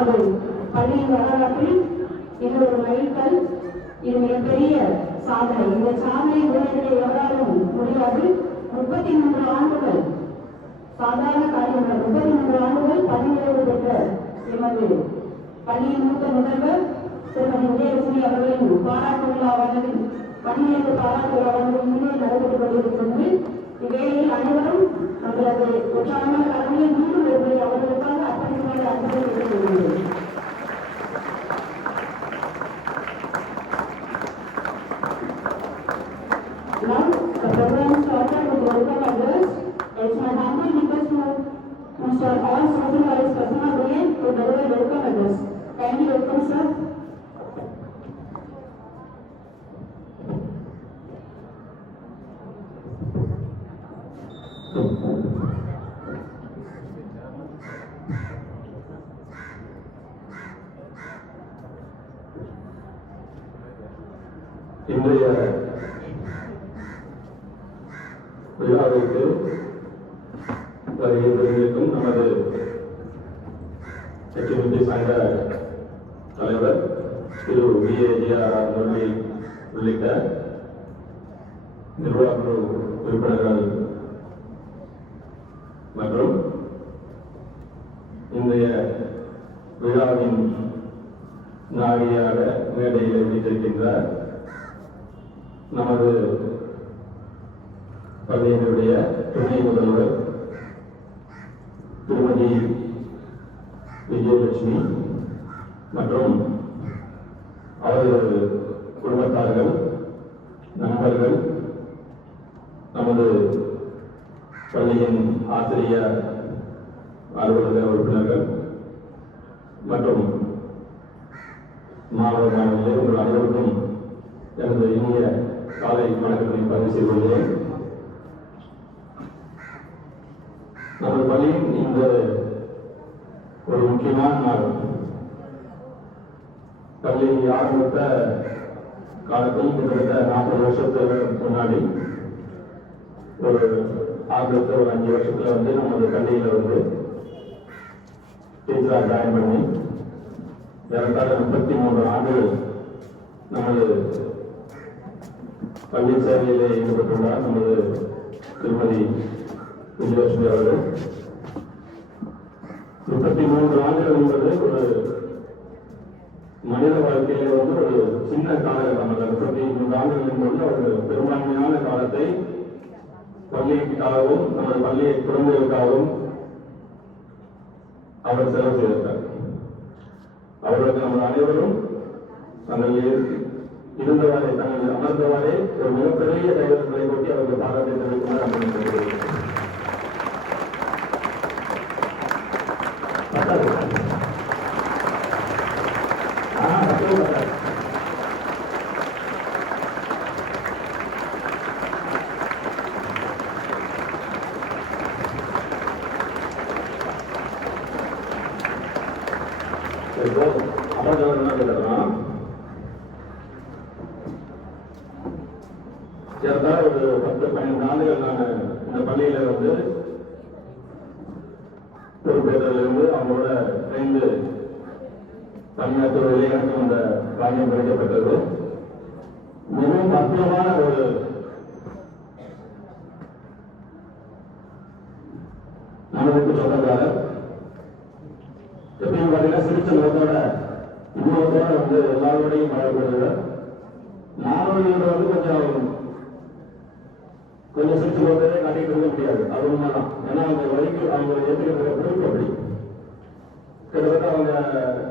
நமது பள்ளியின் வரலாற்றில் இது ஒரு மைல்கல். இது மிகப்பெரிய சாதனை. இந்த சாதனை முறையிலே எவராலும் முடியாது. 33 ஆண்டுகள் சாதாரண காரியங்கள். 33 ஆண்டுகள் பணி நிறைவு பெற்ற எமது பள்ளியின் மூத்த முதல்வர் திருமதி விஜயலட்சுமி அவர்களின் பாராட்டு விழா வழங்கி பணியேற்று பாராட்டு விழா வழங்கி முன்னே நடைபெற்றுக் கொண்டிருக்கிறது. இவ்வேளையில் அனைவரும் தங்களது உற்சாகமான கடமையை மீண்டும் ஒருமுறை அவர்களுக்காக அர்ப்பணிக்குமாறு அன்புடன் கேட்டுக்கொள்கிறேன். Now the program started with welcome address. It's my humble request to Mr. R. Social Vice Prasanna Goyen to deliver welcome address. Kindly welcome, sir. இன்றைய விழாவிற்கு வருகை புரிந்திருக்கும் நமது HMT சங்க தலைவர் திரு VAGR முரளி உள்ளிட்ட நிர்வாக உறுப்பினர்கள் மற்றும் இன்றைய விழாவின் நாடியாக மேடையில் வீட்டிருக்கின்ற நமது பள்ளியினுடைய துணை முதல்வர் திருமதி விஜயலட்சுமி மற்றும் அவரது குடும்பத்தார்கள், நண்பர்கள், நமது பள்ளியின் ஆசிரியர் அலுவலக உறுப்பினர்கள் மற்றும் மாணவ மாணவிகளே, உங்கள் அனைவருக்கும் எனது இனிய காலை வணக்கத்தை பதிவு செய்துள்ளேன். நமது பள்ளியின் இந்த ஒரு முக்கியமான நாள். பள்ளி ஆரம்பித்த காலத்தில் கிட்டத்தட்ட 40 வருஷத்துக்கு முன்னாடி ஒரு ஆரம்பித்த ஒரு 5 வருஷத்துல நமது பள்ளியில டீச்சரா ஜாயின் பண்ணி ஏறத்தாழ 33 ஆண்டுகள் நமது பள்ளி சேவையிலே ஈடுபட்டுள்ளார் நமது திருமதி விஜயலட்சுமி அவர்கள். 33 ஆண்டுகள் என்பது ஒரு மனித வாழ்க்கையிலே ஒரு சின்ன காலகட்டம் அல்ல. 33 ஆண்டுகள் என்பது அவர்கள் பெரும்பான்மையான காலத்தை பள்ளிக்காகவும் நமது பள்ளியை குழந்தைகளுக்காகவும் அவர் செலவு செய்திருக்கார். அவர்களுக்கு நமது அனைவரும் தங்கள் இருந்தவாறே, தங்கள் அமர்ந்தவாறே ஒரு மிகப்பெரிய கைதங்களை கொட்டி அவர்கள் பாராட்டை தெரிவிக்குமாறு அனுமதிக்கிறேன். ஏறத்தாழ ஒரு 10-12 ஆண்டுகள் நான் இந்த பள்ளியில பொறுப்பேற்றதிலிருந்து அவங்களோட சேர்ந்து பணியாற்றுவதிலே எனக்கு அந்த காரியம் கிடைக்கப்பட்டது. மிகவும் அற்புதமான ஒரு மனதுக்கு சொந்தக்காரர். எப்படின்னு பார்த்தீங்கன்னா சிரிச்ச முகத்தோட இன்னொருத்தோட எல்லாரோடையும் பழகப்படுகிறார். மாணவர்களோட கொஞ்சம் சிரிச்சு முகத்தோட காட்டிட்டு இருக்க முடியாது. அது உண்மைதான். ஏன்னா அவங்க வரைக்கும் அவங்க ஏற்றுக்கிற பொறுப்பு அப்படி. கிட்டத்தட்ட அவங்க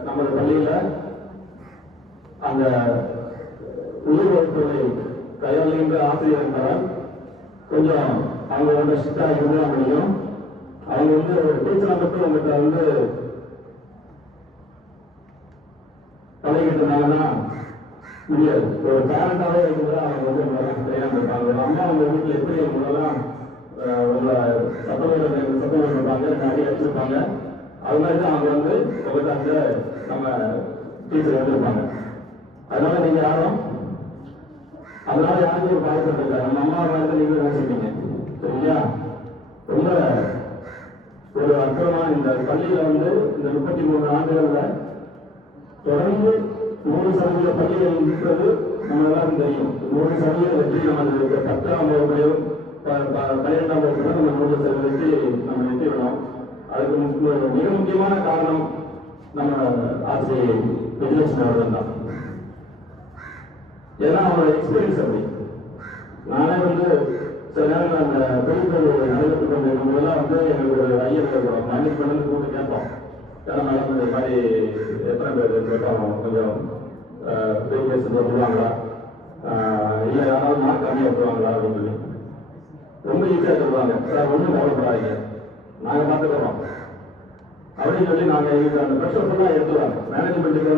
நமது பள்ளியில அந்த உயிர் வகுப்புகளை கையாளுகின்ற ஆசிரியர் என்பதால் கொஞ்சம் அவங்க ஸ்ட்ரிக்டா இருந்தா முடியும். அவங்க ஒரு டீச்சரா மட்டும் அவங்ககிட்ட பழகிட்டு இருந்தாங்கன்னா முடியாது. ஒரு பேரண்டாவே இருக்கும்போது அவங்க தெரியாம இருப்பாங்க. ஒரு அம்மா அவங்க வீட்டுல எப்படி அவங்களெல்லாம் சத்தம் இருப்பாங்க, அடி அடிச்சிருப்பாங்க. அது மாதிரி தான் அவங்க உங்கள்கிட்ட நம்ம டீச்சர் இருப்பாங்க. அதனால நீங்க யாரும் யாருக்கும் ஒரு பாதிப்பு இல்லை. நம்ம அம்மா நீங்களும் நினைச்சிருக்கீங்க. சரிங்களா? ரொம்ப ஒரு அற்புதமான இந்த பள்ளியில இந்த 33 ஆண்டுகள்ல தொடர்ந்து 100% பள்ளிகள் இருக்கிறது நம்ம எல்லாரும் தெரியும். 100% வெற்றி நமது 10ஆம் வகுப்பிலும் 12ஆம் வகுப்பிலும் நம்ம 100% வெற்றி நம்ம வெற்றிவிடும். அதுக்கு மிக முக்கியமான காரணம் நம்ம ஆசிரியர் விஜயலட்சுமி அவர்கள் தான். ஏன்னா அவங்களோட எக்ஸ்பீரியன்ஸ் அப்படி. நானே சில நேரங்கள் அந்த தொழில்நுட்ப நடைபெற்று கொண்டிருக்கிறவங்கெல்லாம் எங்களுக்கு ஒரு ஐயர் இருக்கிறோம், மேனேஜ்மெண்ட் கூப்பிட்டு கேட்போம். ஏன்னா மேடம் இந்த மாதிரி எத்தனை பேர் கேட்பாங்க, கொஞ்சம் பேஸ் சொல்லுவாங்களா, இல்லை யாராவது மார்க் கம்மியாக விட்டுருவாங்களா அப்படின்னு சொல்லி ரொம்ப ஈஸியாக சொல்லுவாங்க. சார் ஒன்றும் கவலைப்படாதீங்க, நாங்கள் பார்த்துக்கிறோம் அப்படின்னு சொல்லி நாங்கள் எங்களுக்கு அந்த ப்ரெஷர் ஃபுல்லாக எடுத்துருவாங்க. மேனேஜ்மெண்ட்டுக்கு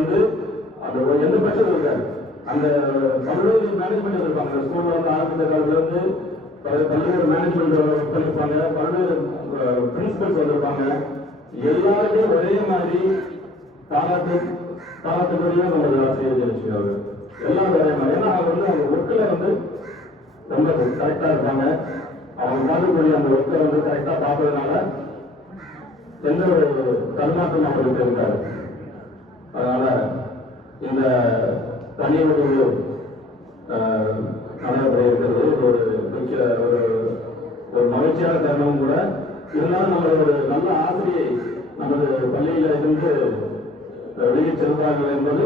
அந்த எந்த ப்ரெஷர் இருக்காது. அந்த பல்வேறு மேனேஜ்மெண்ட் இருப்பாங்க. ஸ்கூலில் ஆரம்பித்த காலத்துலேருந்து பல்வேறு மேனேஜ்மெண்ட் பண்ணியிருப்பாங்க, பல்வேறு பிரின்சிபல்ஸ் வந்திருப்பாங்க. எல்லாருமே ஒரே மாதிரி காலத்துக்குரிய நம்ம ஆசிரியர் ஜெயலட்சுமி அவர்கள் எல்லாரும் ஒரே மாதிரி. ஏன்னா அவங்க அவங்க ஒர்க்கில் ரொம்ப கரெக்டாக இருப்பாங்க. அவங்க பார்க்கக்கூடிய அந்த ஒர்க்கை கரெக்டாக பார்ப்பதுனால எந்த ஒரு தடுமாற்றம் அவங்களுக்கு இருக்காது. அதனால இந்த தனியோடு நடைபெற இருக்கிறது ஒரு மகிழ்ச்சியான தருணமும் கூட. இருந்தாலும் நம்ம ஒரு நல்ல ஆசிரியை நமது பள்ளியில இருந்து வெளியே செல்வார்கள் என்பது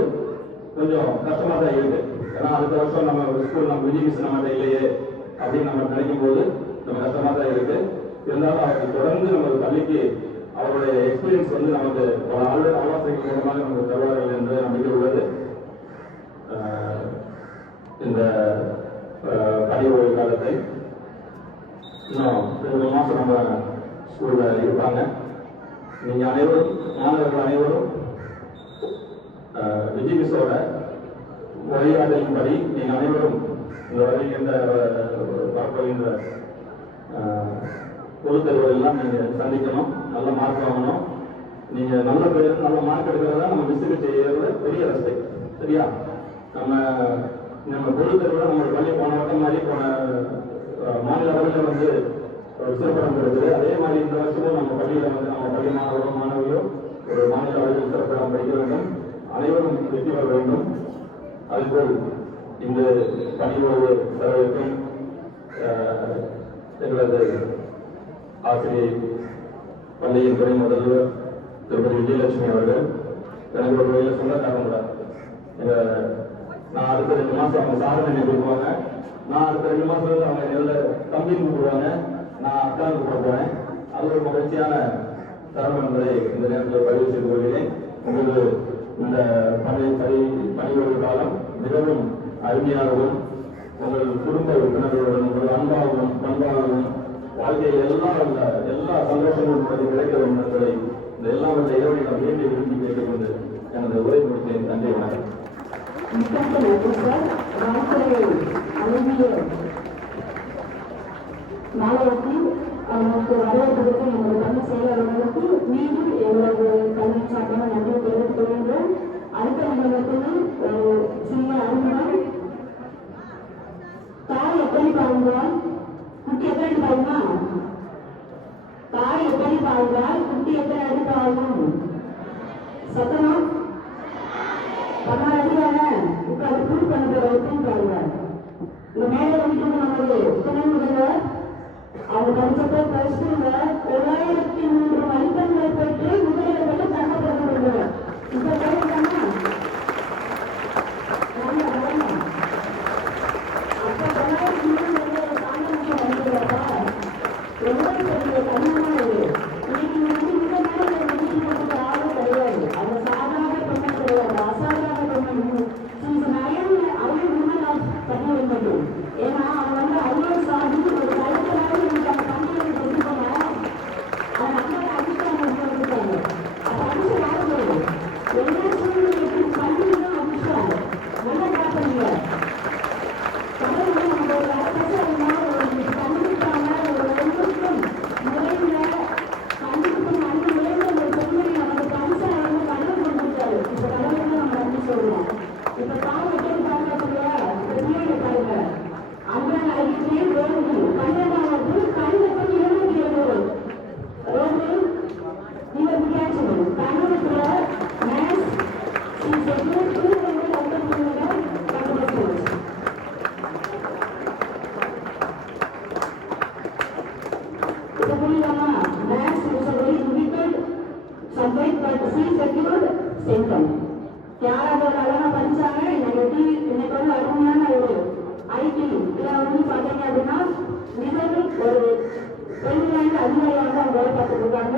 கொஞ்சம் கஷ்டமாக தான் இருக்கு. ஏன்னா அடுத்த வருஷம் நம்ம ஸ்கூல் நம்ம விஜய் நம்மகிட்ட இல்லையே அப்படின்னு நம்ம நினைக்கும் போது நம்ம கஷ்டமாக தான் இருக்கு. இருந்தாலும் அவருக்கு தொடர்ந்து நம்ம பள்ளிக்கு அவருடைய எக்ஸ்பீரியன்ஸ் நமக்கு பல ஆலோசனைகள் மூலமாக நமக்கு தருவார்கள் என்று நம்பிக்கை உள்ளது. இந்த பணி ஓய்வு காலத்தை இன்னும் 2 மாதம் நம்ம ஸ்கூலில் இருப்பாங்க. நீங்கள் அனைவரும் மாணவர்கள் அனைவரும் விஜய் மிஸ்ஸோட வழிகாட்டலின்படி நீங்கள் அனைவரும் இந்த வருகின்ற வரப்போகின்ற பொதுத் தேர்வுகளெல்லாம் நீங்கள் சந்திக்கணும், நல்ல மார்க் வாங்கணும். நீங்கள் நல்ல பேர் நல்ல மார்க் எடுக்கிறதா நம்ம மிஸ்ஸுக்கு செய்யறது பெரிய ரெஸ்பெக்ட். சரியா? நம்ம பொதுத் தேர்வில் நம்ம பள்ளி போன வட்டம் மாதிரி போன மாநில அளவில் சிறப்பிடம் இருக்குது. அதே மாதிரி இந்த வருஷமும் நம்ம பள்ளியில் நம்ம பள்ளி மாணவர்களும் மாணவியும் ஒரு மாநில அளவில் சிறப்பிடம் படிக்க வேண்டும். அனைவரும் வெற்றி பெற வேண்டும். அதுபோல் இந்த பணியோடு தரவிருக்கும் எங்களது ஆசிரியர் பள்ளியின் துணை முதல்வர் திருப்பதி விஜயலட்சுமி அவர்கள் எனக்கு ஒரு வகையில் சொந்தக்காரங்க கூட. நான் அடுத்த 2 மாதம் அவங்க சாதனை கொடுப்பாங்க. நான் அடுத்த 2 மாதம் அவங்க நல்ல தம்பின்னு கூப்பிடுவாங்க, நான் அக்கான்னு கூப்பிட போறேன். அது ஒரு மகிழ்ச்சியான தருணம் என்பதை இந்த நேரத்தில் பதிவு செய்து கொள்கிறேன். உங்களுக்கு இந்த பணியோடு காலம் மிகவும் அருமையாகவும் உங்கள் குடும்ப உறுப்பினர்களுடன் உங்கள் அன்பாகவும் பண்பாகவும் வாழ்க்கையில் எல்லா சந்தோஷங்களும் உங்களுக்கு கிடைக்க வேண்டும் என்பதை இந்த எல்லாம் இந்த இரவை நான் விரும்பி கேட்டுக்கொண்டு எனது உரை முடித்தேன். நன்றி, வணக்கம். நாளைக்கு அவங்களுக்கு வரவேற்பதற்கு எங்களது பள்ளி செயலாளர்களுக்கு மீண்டும் எங்களது கல்வி சார்பான நன்றியை தெரிவித்துக் கொள்கின்றோம். அடுத்த நிமிடத்தில் ஒரு சின்ன அறிமுகம். தாய் எப்படி பாழ்ந்தால் குட்டி எப்படி பாருமா? தாய் எப்படி பாழ்ந்தால் குட்டி எத்தனை அடி பாழும்? சத்தமா பணம் அடிவாங்க உட்காந்து ப்ரூவ் பண்ணுற எப்படி பாருங்க. இந்த மேலே வந்து நமது துணை முதல்வர் அவங்க படிச்சப்போ படிச்சுங்க 903 மதிப்பெண்களை பெற்று முதலில் பெற்று தங்கப்படுத்தப்படுகிறார். இப்ப கேட்கலாமா? அப்ப 903 சாந்தமிஷம் வந்துடுறாப்பா எவ்வளவு பெரிய தன்னமான இன்னைக்கு இந்த மாதிரி கொடுத்த ஆளும் கிடையாது. அவங்க சாதாரண பெண்கள் கிடையாது, அசாதாரண பெண்கள். அவங்க முன்னாள் பண்ண வேண்டும். ஏன்னா அவங்க அவ்வளோ சாதித்து ஒரு கலைஞராக இருக்காங்க. பண்டிகை கொடுத்துக்கோங்க அதை நம்ம அதிர்ஷ்டம் கொடுத்தாங்க. அது அதிர்ஷ்டம் யாரும் எல்லா சூழ்நிலைக்கும் பண்டிகை தான் அதிர்ஷ்டம். நல்லா பார்ப்பீங்க கடவுள் நம்ம ஒரு அரசாங்கமா கண்டிப்பான ஒரு ஒன்றுக்கும் முறையில கண்டிப்பும் நன்றி உயர்ந்த ஒரு பெண்மணி நமக்கு பரிசா கடவுள் கொண்டிருக்காரு. இப்ப கடவுள் நம்ம நன்றி சொல்லுவோம். இப்ப பாவம் எப்படி பாருங்க பிள்ளைங்க பாருங்க அன்றாட அறிக்கையே ரோடு 12வது கணிதத்தில் 27 ரோடு நீங்க வித்தியாசம் கணிதத்துல மேத்ஸ் புரியாம maths is a very difficult subject but she secured centum. யாராவது அழகா படிச்சாங்க இன்னைக்கு வந்து அருமையான ஒரு ஐடி இதை வந்து பாத்தீங்க அப்படின்னா மிகவும் ஒரு பெண்கள் அதிகாரியாக அவங்க வேலை பார்த்துட்டு இருக்காங்க.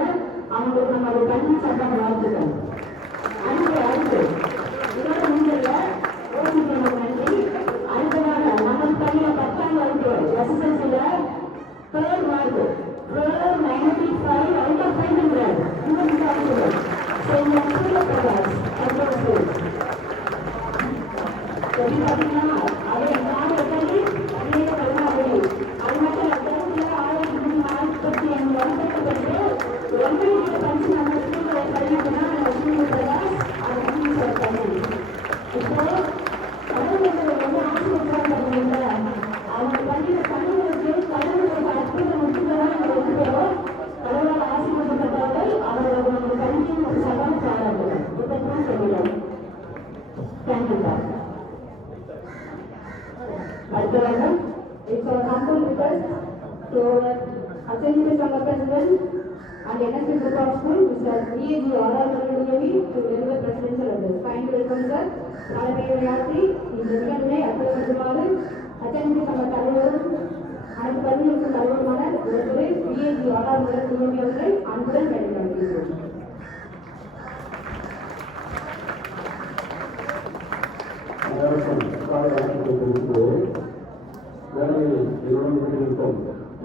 அவங்களுக்கு நம்ம ஒரு கல்வி சட்டம் வாழ்த்துக்கள். அடுத்து இதோட முடிஞ்சல ஓசிக்கு நன்றி. அடுத்ததாக நம்ம பள்ளியில 10ஆம் வகுப்பு எஸ்எஸ்எல்சியில தேர்ட் மார்க் 95 out of 500 எப்படி பாத்தீங்கன்னா அதை நாடு கல்வி அநேக கல்வி அது மட்டும் இல்ல 1945 வருஷத்துக்கு ரொம்ப பஞ்சு நம்ம ஸ்கூல்ல கல்வினா நம்ம ஸ்கூல்ல அதை பற்றி சொல்றாங்க. இப்போ கடவுளுக்கு ரொம்ப ஆசைப்படுறாங்க. அவங்க பள்ளியில கடவுளுக்கு கடவுளோட அற்புதம் மட்டும்தான் நம்ம ஒத்துக்கிறோம். கடவுளால் ஆசைப்பட்டவர்கள் அவர்களோட நம்ம கல்வியின் ஒரு சவால் சாராங்க. இதைத்தான் சொல்லலாம். Thank you sir. அடுத்ததாக it's our humble request to our Assembly Sangha President and NSP Group of School, Mr. V.A.G. Aradhanadiyami to deliver presidential address. Kindly welcome sir. தலைமையுரையாற்றி இந்த நிகழ்வை அற்புதப்படுத்துமாறு Assembly Sangha தலைவரும் அனைத்து பள்ளிகளுக்கும் தலைவருமான ஒருவரை V.A.G. Aradhanadiyami அவர்களை அன்புடன் வேண்டுகிறோம்.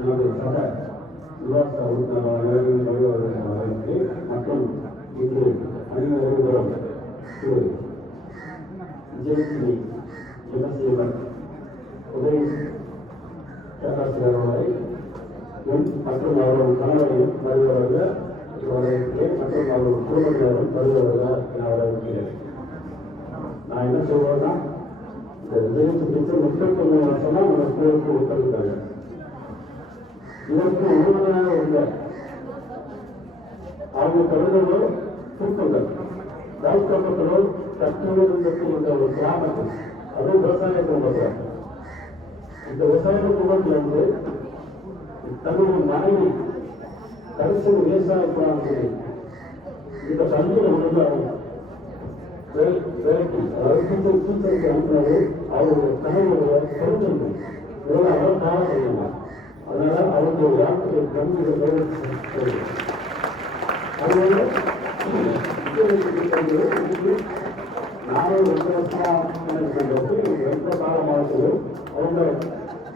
எனது சக விவாச உறுப்பினர்களுக்கு மற்றும் இன்று அணிவரும் திரு விஜயலட்சுமி ஜெகசீவன் உதவி பேராசிரியர் அவர்களை மற்றும் அவர்கள் கணவரையும் வருபவர்கள் வரவேற்கிறேன் மற்றும் அவர்கள் குடும்பத்தினரும் வருபவர்கள் என வரவேற்கிறேன். நான் என்ன சொல்றேன்னா இந்த விஜயலட்சுமி 39 வருஷமா நம்ம ஸ்கூலுக்கு உட்கார்ந்துருக்காங்க. இதற்கு உண்மையான உள்ள அவங்க கருதலோ தூக்கங்கள் ராஜ்கப்பத்தலோ கற்றுவதற்கு என்ற ஒரு கிராமத்தில் அதுவும் விவசாய குடும்பத்தில் இந்த விவசாய குடும்பத்தில் வந்து தன்னுடைய மனைவி கடைசி விவசாய குடும்பத்தில் இந்த பள்ளியில் உள்ள வேலைக்கு அதாவது டீச்சருக்கு அனுப்பினது அவருடைய கணவருடைய பொருத்தம் இதெல்லாம் அவர் கால செய்யலாம். அதனால அவருடைய யாத்திரை கல்விகள் அதுபோல 4 வருஷமா ரொம்ப காலமாகிறது. அவங்க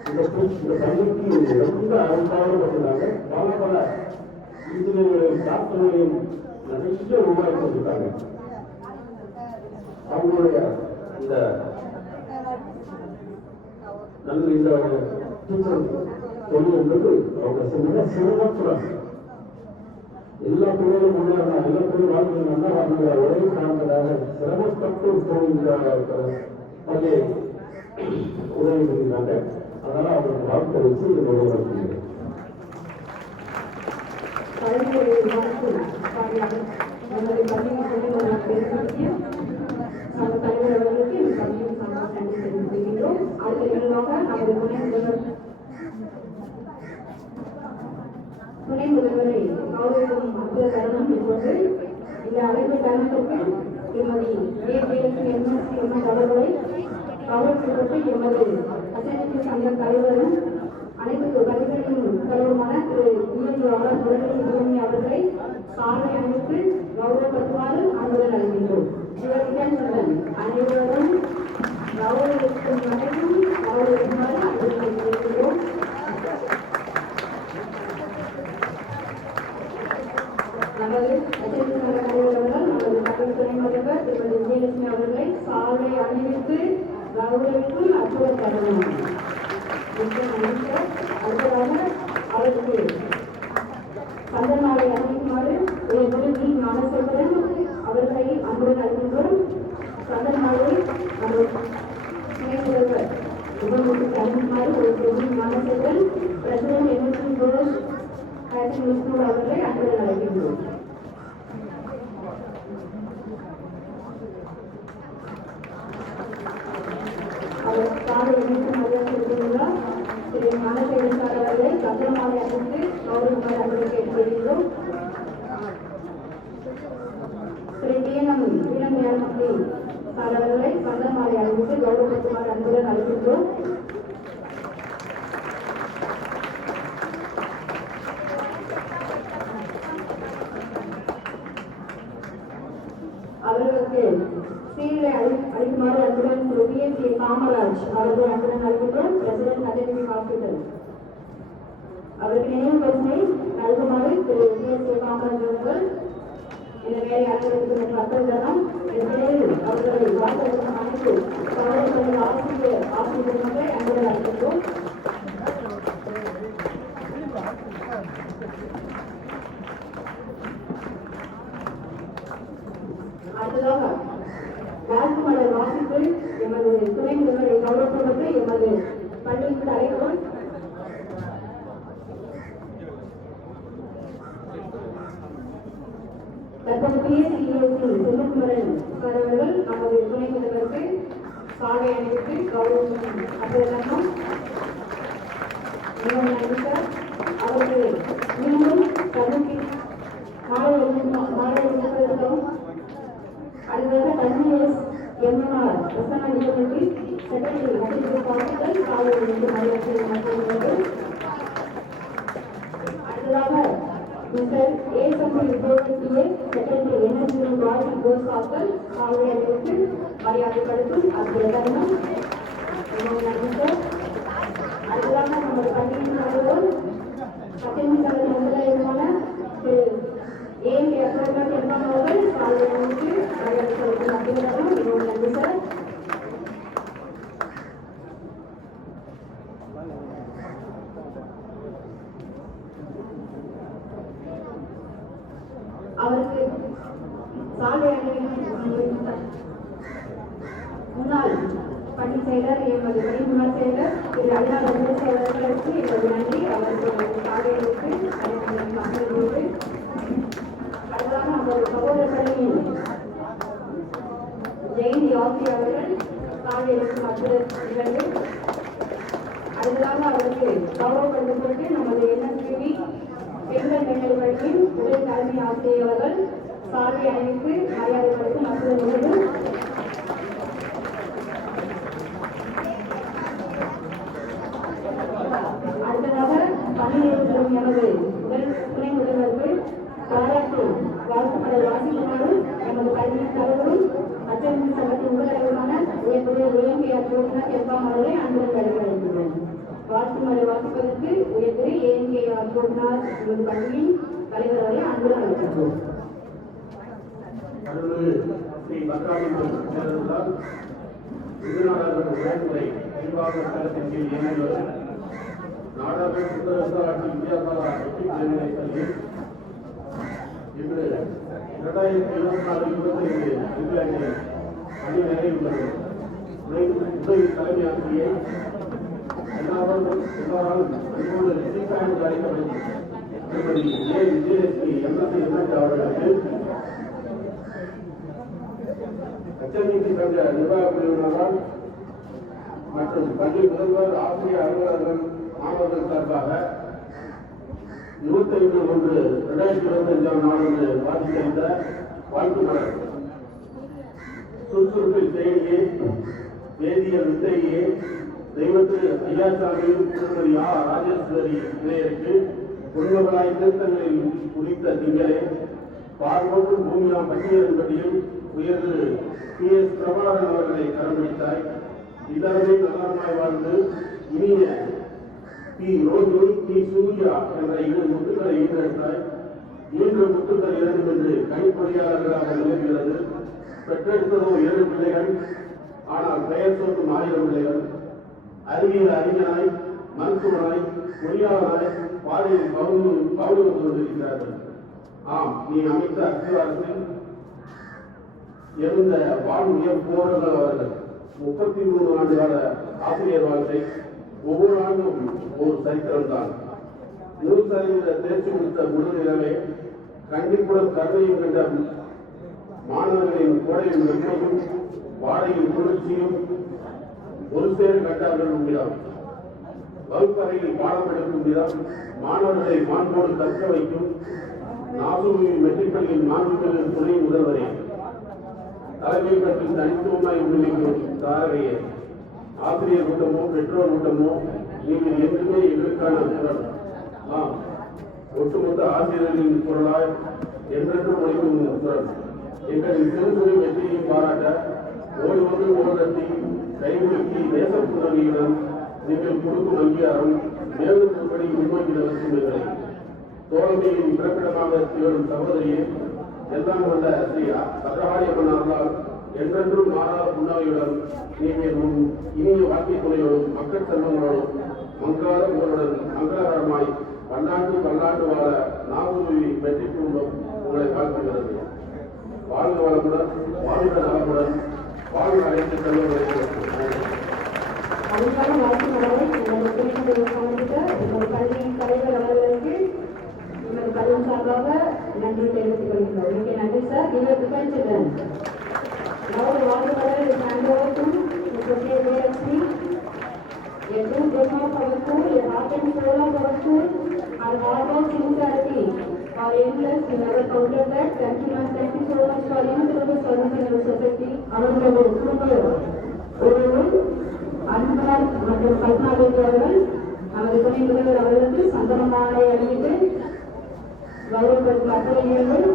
இந்த பள்ளிக்கு ரொம்ப அருந்தாவப்பட்டிருந்தாங்க. பல இன்ஜினியர்களையும் டாக்டர்களையும் நிறைய உருவாக்கிட்டாங்க. அவங்களுடைய இந்த நல்ல இந்த டீச்சர் தொழில் என்பது அவங்க மிக சிரமத்துடன் எல்லா துறையிலும் முன்னேறணும், எல்லா துறையும் வாழ்க்கை நல்லா வாழ்ந்த ஒரே காரணமாக சிரமப்பட்டு இந்த பள்ளியை உதவி செய்கிறாங்க. அதனால அவங்களுக்கு வாழ்க்கை வச்சு இது உருவாக்குகிறது. தலைவர் அவர்களுக்கு நன்றி தெரிவிக்கின்றோம். அடுத்த நிகழ்வாக நமது துணை முதல்வரை கௌரவிக்கும் அற்புத தருணம் இப்போது இந்த அழைப்பு தருணத்திற்கு திருமதி எம்எஸ் அவர்களை கௌரவிக்கப்பட்டு எமது அசைன்மெண்ட் சங்க தலைவரும் அனைத்து பள்ளிகளின் தலைவருமான திரு V.A.G. Aradhanadiyami அவர்களை சாலை அணிவித்து கௌரவப்படுத்துமாறு அன்புடன் அழைக்கின்றோம். அனைவரும் கௌரவிக்கும் அனைத்தும் கௌரவிக்குமாறு அன்புடன் அழைக்கின்றோம். நமது அசைன்மெண்ட் சங்க தலைவர்கள் நமது பள்ளி துணை முதல்வர் திருமதி விஜயலட்சுமி அவர்களை சாலை அணிவித்து கௌரவிக்கும் அற்புத தருணம். அடுத்ததாக அவருக்கு சந்தமாலை அறிவிக்குமாறு குருஜி ஞானசேகரன் அவர்களை அன்புடன் அழைக்கின்றோம். சந்தமாலை நமது துணை முதல்வர் உபமுகத்துக்கு அறிவிக்குமாறு Guruji Gnanasekaran president MSc course school அவர்களை அன்புடன் அழைக்கின்றோம். அவர் சாலை இணைப்பு மரியாதை திரு ஞானசேகரன் சார் அவர்களை சந்தமாலை அறிவித்து கௌரவமாக அழைக்கின்றோம். அவர்களுக்கு சீலை அளிக்குமாறு அன்புடன் திரு PSC காமராஜ் அவர்கள் அன்புடன் அழைக்கின்றோம். பிரசிடென்ட் அகாடமிக் ஹாஸ்பிட்டல் அவருக்கு நினைவு பரிசை நல்குமாறு திரு PSC காமராஜ் அவர்கள் இந்த வேலை அலுவலகத்தின் கட்டளம் இந்நிலையில் அவர்களை வாசகத்தின் அனைத்து சகோதரர்கள் ஆசிரியர்களை அன்புடன் அழைக்கின்றோம். அடுத்ததாக வாழ்த்து மலர் வாசித்து எமது துணை முதல்வரை கௌரவப்படுத்தி எமது பள்ளிக்கு அழைக்கிறோம். தற்போது PSC செல்வகுமரன் சார் அவர்கள் நமது துணை முதல்வருக்கு சாலை அணிவித்து கௌரவம் அற்புதம் சார் அவர்கள் மீண்டும் கல்விக்கு மாலை அடுத்ததாக கன்வீனர்ஸ் MMR பிரசன்னா நிறுவனத்தில் செக்ரட்டரி ஹரிஜி ஹாஸ்பிட்டல் காலை மரியாதை. அடுத்ததாக mister ASMP Vijay secretary NSG boys girls hostel காலை அணிவித்து மரியாதைப்படுத்தும் அற்புதம். அடுத்ததாக நமது பள்ளியின் தலைவர் பத்திரிகை தலைவர் முதலாளியான திரு AMK அப்துல் எம்எம் அவர்கள் காலை அணிவித்து மரியாதைப்படுத்தும் அற்புதம். மிகவும் நன்றி சார். அவருக்கு சாலை முன்னாள் பள்ளி செயலர் எமது பணி முன்னாள் செயலர் திரு அண்ணா அவர்களுக்கு எமது நன்றி. அவருக்கு சாலை அணிவித்து அடுத்ததாக நமது சகோதர பள்ளியின் ஜெயந்தி ஆசிரியர் அவர்கள் சாலை அணிவிக்கும் அற்புத நிகழ்வு. அடுத்ததாக அவருக்கு கௌரவப்படுத்தப்பட்டு நமது NSPV பெண்கள் மேல்நிலைப் பள்ளியின் முதல் தலைமை ஆசிரியர் அவர்கள் சாலை அணிவித்து மரியாதைப்படுத்தும் அற்புத நிகழ்வு. அடுத்ததாக பள்ளியில் எமது முதல் துணை முதல்வருக்கு பாராட்டு வாழ்த்து மலர் வாசிக்குமாறு எமது பள்ளியின் தலைவரும் அச்சமின் சங்கத்தின் முதல்வருமான உயர்வுடைய AMK அற்புதம் எல்லாம் அவர்களை அன்புடன் அழைக்கிறேன். வாழ்த்து மலர் வாசிப்பதற்கு உயர்திரு AMK அற்புதனார் எமது பள்ளியின் தலைவர் அவரை அன்புடன் அழைக்கிறோம். ஸ்ரீ பத்ராபுரம் சேர்ந்தால் விருதுநாடக உயர்முறை நிர்வாக சங்கத்தின் கீழ் இயங்குவது நாடாளுமன்ற சுந்தரசாட்சி வித்யாசாரா பள்ளியில் இன்று 2024-25 இங்கிலாந்தில் பணி நிறைவுள்ளது. உதவி தலைமை ஆசிரியை எல்லாராலும் அன்போடு சீக்காய்ந்து அழைக்கப்படும் திருமதி A. விஜயலட்சுமி MSc அவர்களுக்கு HMC சங்க நிர்வாக பிரிவினரால் மற்றும் பள்ளி முதல்வர் ஆசிரியர் அலுவலர்கள் மாணவர்கள் சார்பாக 25/1/2025 நாளன்று வாசித்தளித்த வாழ்த்து மலர் சுறுசுறுப்பில் செயலியே வேதியியல் வித்தையே தெய்வத்திரு ஐயாசாமியும் திருமதி A. ராஜேஸ்வரி இணையருக்கு குடும்பங்களாய் திருத்தங்களில் குறித்த திங்களே பார்வோடும் பூமியாம் பட்டியலின்படியும் உயர்ந்து PS பிரபாகரன் அவர்களை கரம்பிடித்தாய். இதரவை நலமாய் வாழ்ந்து இனிய P. ரோஜினி P. சூர்யா என்ற 2 முத்துக்களை ஈன்றெடுத்தாய். 3 முத்துக்கள் இரண்டும் என்று கணிப்பொறியாளர்களாக நிலவுகிறது. பெற்றெடுத்ததோ 7 பிள்ளைகள், ஆனால் பெயர் சொல்லும் 1000 பிள்ளைகள். அறிவியல் அறிஞனாய், மருத்துவனாய், பொறியாளராய் பாதையில் பவுனி கொண்டிருக்கிறார்கள். ஆம், நீ அமைத்த அஸ்திவாரத்தில் இருந்த வாழ்வியல் போர்கள் அவர்கள் 33 ஆண்டு கால ஆசிரியர் வாழ்க்கை ஒவ்வொரு ஆண்டும் ஒரு சரித்திரம்தான். 100% தேர்ச்சி கொடுத்த முழுநிலவே கண்டிப்புடன் கருணையும் கண்ட மாணவர்களின் கோடையின் வெண்மையும் வாடையின் குளிர்ச்சியும் ஒரு சேர கண்டார்கள் உண்மைதான். வகுப்பறையில் பாடம் எடுக்கும் விதம் மாணவர்களை மாண்போடு கற்க வைக்கும் நாசூரின் மெட்ரிக் பள்ளியின் 4 துணை முதல்வரே தலைமை பற்றி தனித்துவமாய் முன்னிலைக்கும் தாரகையே ஆசிரியர் கூட்டமோ பெற்றோர் கூட்டமோ நீங்கள் என்றுமே எங்களுக்கான குரல். ஒட்டுமொத்த ஆசிரியர்களின் குரலாய் என்றென்றும் ஒழிக்கும் குரல். எங்களின் சிறுசுவை வெற்றியை பாராட்ட ஓடி வந்து ஓரத்தி கைகுலுக்கி தேச புன்னகையுடன் நீங்கள் கொடுக்கும் அங்கீகாரம் மேலும் ஒருபடி முன்னோக்கி நடக்கும் எங்களை தோழமையின் பிறப்பிடமாக திகழும் சகோதரியே எல்லாம் வந்த ஸ்ரீ பத்ரகாளியம்மன் அருளால் என்றென்றும் மாறாத புன்னகையுடன் நீங்கள் உன் இனிய வாழ்க்கை துணையோடும் மக்கள் செல்வங்களோடும் மங்காத உங்களுடன் மங்களகரமாய் பல்லாண்டு பல்லாண்டு வாழ நாகூரி வெற்றி குடும்பம் உங்களை வாழ்த்துகிறது. வாழ்க வளமுடன், வாழ்க நலமுடன், வாழ்க அனைத்து செல்வங்களை. அதுக்கான வாழ்த்துக்களை உங்கள் பள்ளியின் தலைவர் அவர்களுக்கு உங்கள் பள்ளியின் சார்பாக நன்றி தெரிவித்துக் கொள்கிறோம். மிக நன்றி சார். இவர் children Now the water is handed over to Mr. K.V.S.P. A true gem of our school, a heart and soul of our school, our heart of sincerity. Our endless, we never counted that. Thank you so much for immeasurable service in our society. அவர்களது குடும்ப அன்பார் மற்றும் கல்பனாதேவி அவர்கள் நமது துணை முதல்வர் அவர்களுக்கு சந்தன மாலை அணிவித்து கௌரவப்படுத்தும் அத்தகையர்கள்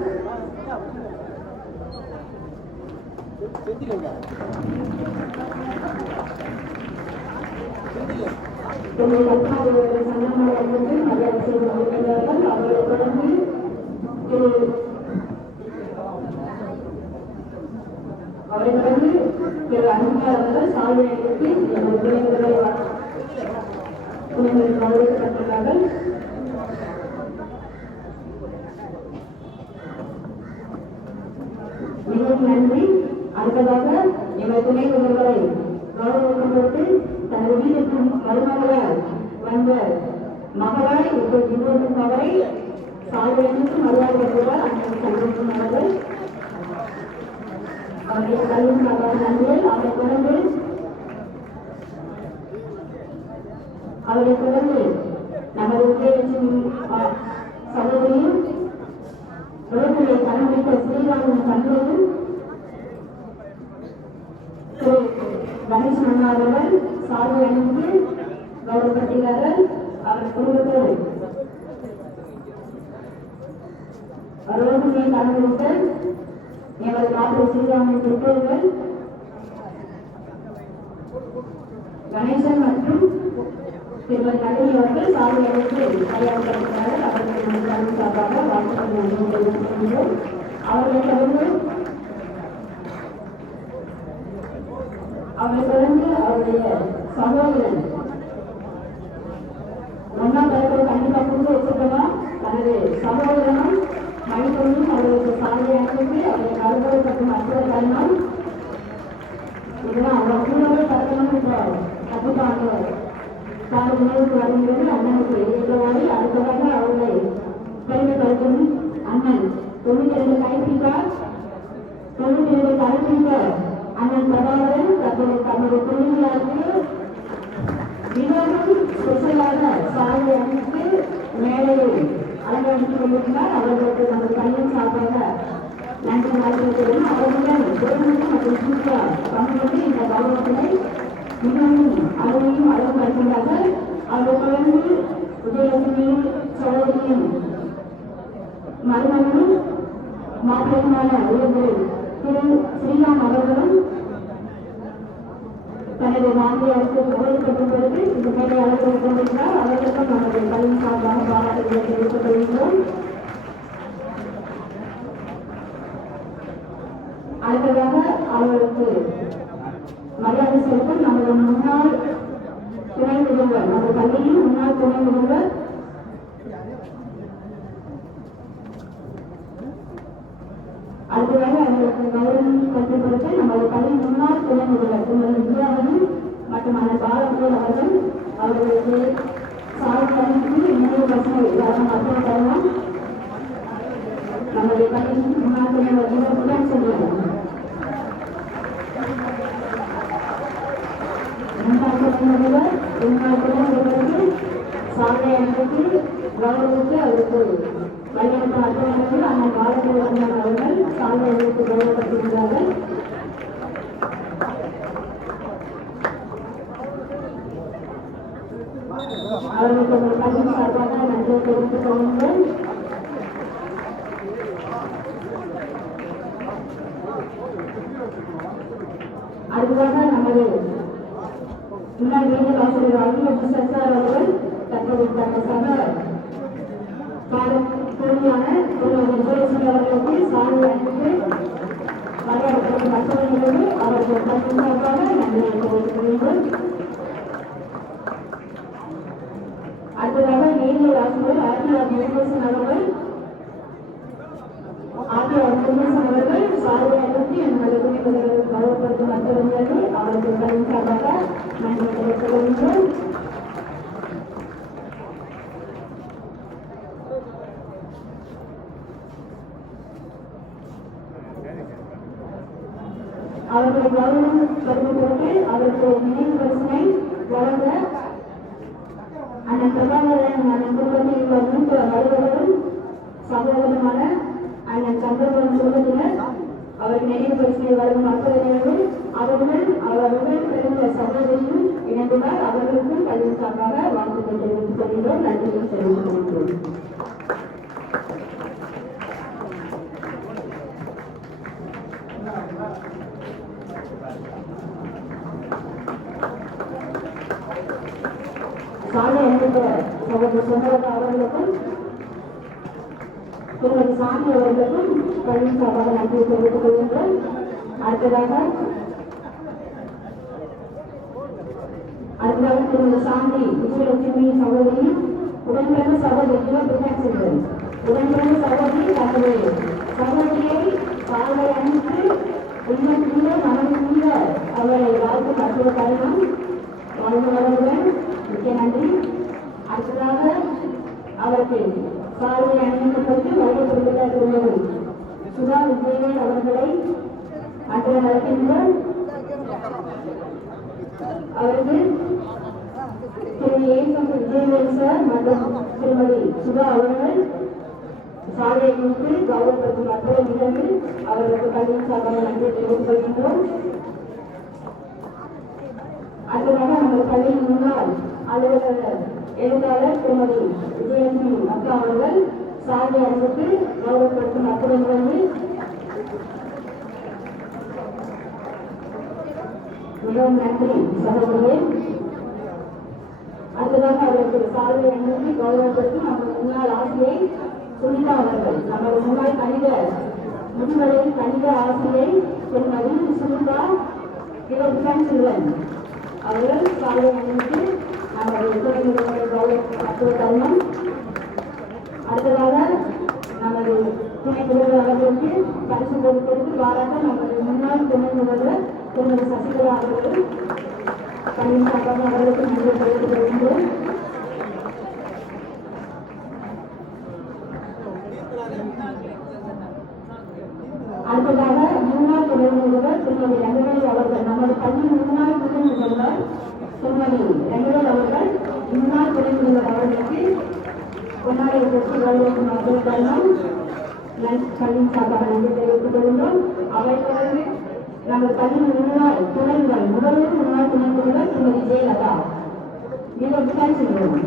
கல்பனாதேவி சந்தன மாலை அணிவித்து மரியாதை செய்து வருகிறார்கள். அவர்களை தொடர்ந்து திரு அன்பர் அவர்கள் சால்வை அணிவித்து நமது துணை முதல்வர் கௌரவிக்கப்பட்டுள்ளார்கள். மிகவும் நன்றி. அடுத்ததாக எமது துணை முதல்வரை கௌரவிக்கப்பட்டு தனது வீட்டிற்கும் மருமகளால் வந்த மகளாய் இன்னொரு மகளை சால்வை அணிவித்து மரியாதைப்படுத்துவார் அண்ணன் சந்திரன் அவர்கள். அவருடைய கல்வி சார்பாக நன்றிகள். அவரை தொடர்ந்து நமது உதயலட்சுமி சகோதரியும் ரோட்டிலே கணவனித்த ஸ்ரீராமன் தந்தையும் திரு கணேஷ் அண்ணா அவர்கள் சால்வை அணிந்து கௌரவப்படுகிறார்கள். அவர் குடும்பத்தோடு ரோட்டிலே கணவனித்த எமது நாட்டு ஸ்ரீராமன் பெற்றோர்கள் கணேசன் மற்றும் திருமதி நளினி அவர்கள் சாலை அணிந்து கையாளப்படுகிறார்கள். அவர்களுக்கு சார்பாக வாழ்த்துக்கள் நன்றி தெரிவித்துள்ளோம். அவர்களை தொடர்ந்து அவருடைய சகோதரன் ஒன்னாம் தரத்தில் கண்டிப்பாக கொண்டு வச்சிருக்கலாம். தனது சகோதரனும் மணிப்பொண்ணும் அவர்களுக்கு சாலை அணிவித்து அவரை கருவறுப்பட்டும் அற்புதம் இதெல்லாம் அவர் கூடவே கருத்தணும் கண்டிப்பாக சாலை நினைவுக்கு வருகிறது. அண்ணனுக்கு ஏற்றவாறு அடுத்ததாக அவர்களை பெருமைப்படுத்தும் அண்ணன் 92 கைப்பிடிப்பார் 92 கைப்பிடித்த அண்ணன் பிரபாகரன் தன்னுடைய தொழிலாளருக்கு மிகவும் ஸ்பெஷலாக சாலை அணிவித்து மேடையை அலங்கரித்துக் கொண்டிருக்கிறார். அவர்களுக்கு நமது பள்ளியின் சார்பாக நன்றி வாழ்த்துகிறோம். அவர்களுடன் மற்றும் சூப்பா பங்கேற்று இந்த கௌரவத்தினை மிகவும் அருமையும் அழகுபடுத்துகிறார்கள். அவர்கள் தொடர்ந்து உதயலட்சுமி சகோதரியின் மருமகனும் மாற்றமான உயர்வு திரு ஸ்ரீராம் அவர்களும் தனது மாநிலத்திற்கு கௌரவிக்கப்படும் பொழுது இந்த மேடை அலங்கரித்துக் கொண்டிருக்கிறார். அவர்களுக்கும் நமது பள்ளியின் சார்பாக பாராட்டுகளை தெரிவித்துக் கொள்கிறோம். அடுத்ததாக அவர்களுக்கு மரியாதை செலுத்தும் நமது முன்னாள் துணை முதல்வர் நமது பள்ளியின் முன்னாள் துணை முதல்வர் அடுத்ததாக அவர்களுக்கு கௌரவம் கட்டுப்படுத்த நமது பள்ளியின் முன்னாள் துணை முதல்வர் திருமதி வித்யாவதி மற்றும் அண்ணன் பாலகோல் அவர்கள் அவர்களுக்கு சாலை அணிவித்து இன்னொரு பசங்க எல்லாரும் அர்த்தம் தரலாம். நமது பள்ளியின் முன்னாள் துணை முதல்வர் சொல்லுவோம். சாலை அணிவித்து கௌரவித்து அவருக்கு வழியமைப்பு அர்த்தமானது அண்ணன் பாலகோல் அவர்கள் சாலை அணிவித்து கௌரவப்படுத்துகிறார்கள். அவர்களுக்கு உங்கள் பள்ளி சார்பாக நன்றி தெரிவித்துக் கொள்கின்றேன். அடுத்ததாக நமது முன்னாள் வேதியியல் ஆசிரியர் அருள்மிகு சார் அவர்கள் தற்போது சக தோழியான விஜயலட்சுமி அவர்களுக்கு சாலை அளித்து வரவேற்பதற்கு மற்றவர்களுக்கு அவர்கள் பள்ளி சார்பாக நன்றி தெரிவித்துக் கொள்கின்றோம். அடுத்ததாக வேதியியல் ஆசிரியர் ஆர் முருகேசன் அவர்கள் சாலை அளித்து எங்களது உரிமைகளை கௌரவப்படுத்தும் மற்றவர்களுக்கு அவர்கள் பள்ளி சார்பாக நன்றி தெரிவித்துக் கொள்கின்றோம். அவர்களை கௌரவம் பெறுவதற்கு அவருக்கு நினைவு பரிசினை வழங்க அண்ணன் பிரபாகரன் அண்ணன் குடும்பத்தில் உள்ள மூத்த வருவர்களும் சகோதரமான அண்ணன் சந்திரபுரம் குடும்பத்தினர் அவருக்கு நினைவு பரிசினை வழங்கும் அற்புதர்கள் அவர்கள் பிறந்த சகோதரியும் இணைந்துள்ளார். அவர்களுக்கும் பள்ளி சார்பாக வாழ்த்துக்கள் தெரிவித்துக் கொள்கிறோம். நன்றியும் தெரிவித்துக் கொள்கிறோம். சாலை அளித்த சகோதரி சுந்தரதா அவர்களுக்கும் திருமதி சாமி அவர்களுக்கும் பள்ளி சார்பாக நன்றியை தெரிவித்துக் கொள்கின்றோம். அடுத்ததாக திருமதி சாந்தி விஜயலட்சுமி சகோதரி உடன்பிறந்த சகோதரி உடன்பிறந்த சகோதரி தனது சகோதரியை சாலை அணிந்து உள்ளத்தில மனதில் அவரை வாழ்த்து மருத்துவ தருணம் வாழ்ந்தவர்களுடன் மிக்க நன்றி. அடுத்ததாக அவருக்கு சாலை அணிவிக்கப்பட்டு வருகை சுதா விஜயன் அவர்களை அன்று நடத்துகின்றோம். அவருக்கு திரு ஏசம் விஜயவேல் சார் மற்றும் திருமதி சுதா அவர்கள் சாலையை குறித்து கௌரவப்படுத்தும் மற்ற நிகழ்வு அவர்களுக்கு பள்ளியின் சார்பாக நன்றி தெரிவித்துக் கொள்கின்றோம். அடுத்ததாக நமது பள்ளியின் முன்னாள் அலுவலர் எழுத்தாளர் திருமதி விஜயலட்சுமி அக்கா அவர்கள் சாலை அறிவித்து கௌரவப்படுத்தும் மற்ற நிகழ்வு மிகவும் நன்றி சகோதரியே. அடுத்ததாக அவருக்கு சாலை அணிவித்து கௌரவப்படுத்தும் நமது முன்னாள் ஆசிரியை சுனிதா அவர்கள் நமது முன்னாள் முதுகலை கணித ஆசிரியை திருமதி சுனிதா சில்வன் அவர்கள் சாலை அணிவித்து நமது துறைமுகங்களை கௌரவப்படுத்தும் தருணம். அடுத்ததாக நமது துணை முதல்வர் அவர்களுக்கு பரிசு கொடுப்பதற்கு பாராட்ட நமது முன்னாள் துணை முதல்வர் திருமதி சசிகலா அவர்கள் பள்ளி சார்பாக அவர்களுக்கு நன்றி தெரிவித்துக் கொள்கின்றோம். அடுத்ததாக முன்னாள் துணை முதல்வர் திருமதி ரங்கவேல் அவர்கள் நமது பள்ளி முன்னாள் துணை முதல்வர் திருமதி ரங்கவேல் அவர்கள் முன்னாள் துணை முதல்வர் அவர்களுக்கு கொண்டாடி பெற்று வருவதற்கு மருத்துவ தருணம் பள்ளி சார்பாக நன்றி தெரிவித்துக் கொள்கின்றோம். அவை தொடர்ந்து நமது பள்ளியின் முன்னாள் துணைவர் முதல்வர் முன்னாள் துணை முதல்வர் திருமதி ஜெயலதா மிக விசாரிச்சிருக்கிறோம்.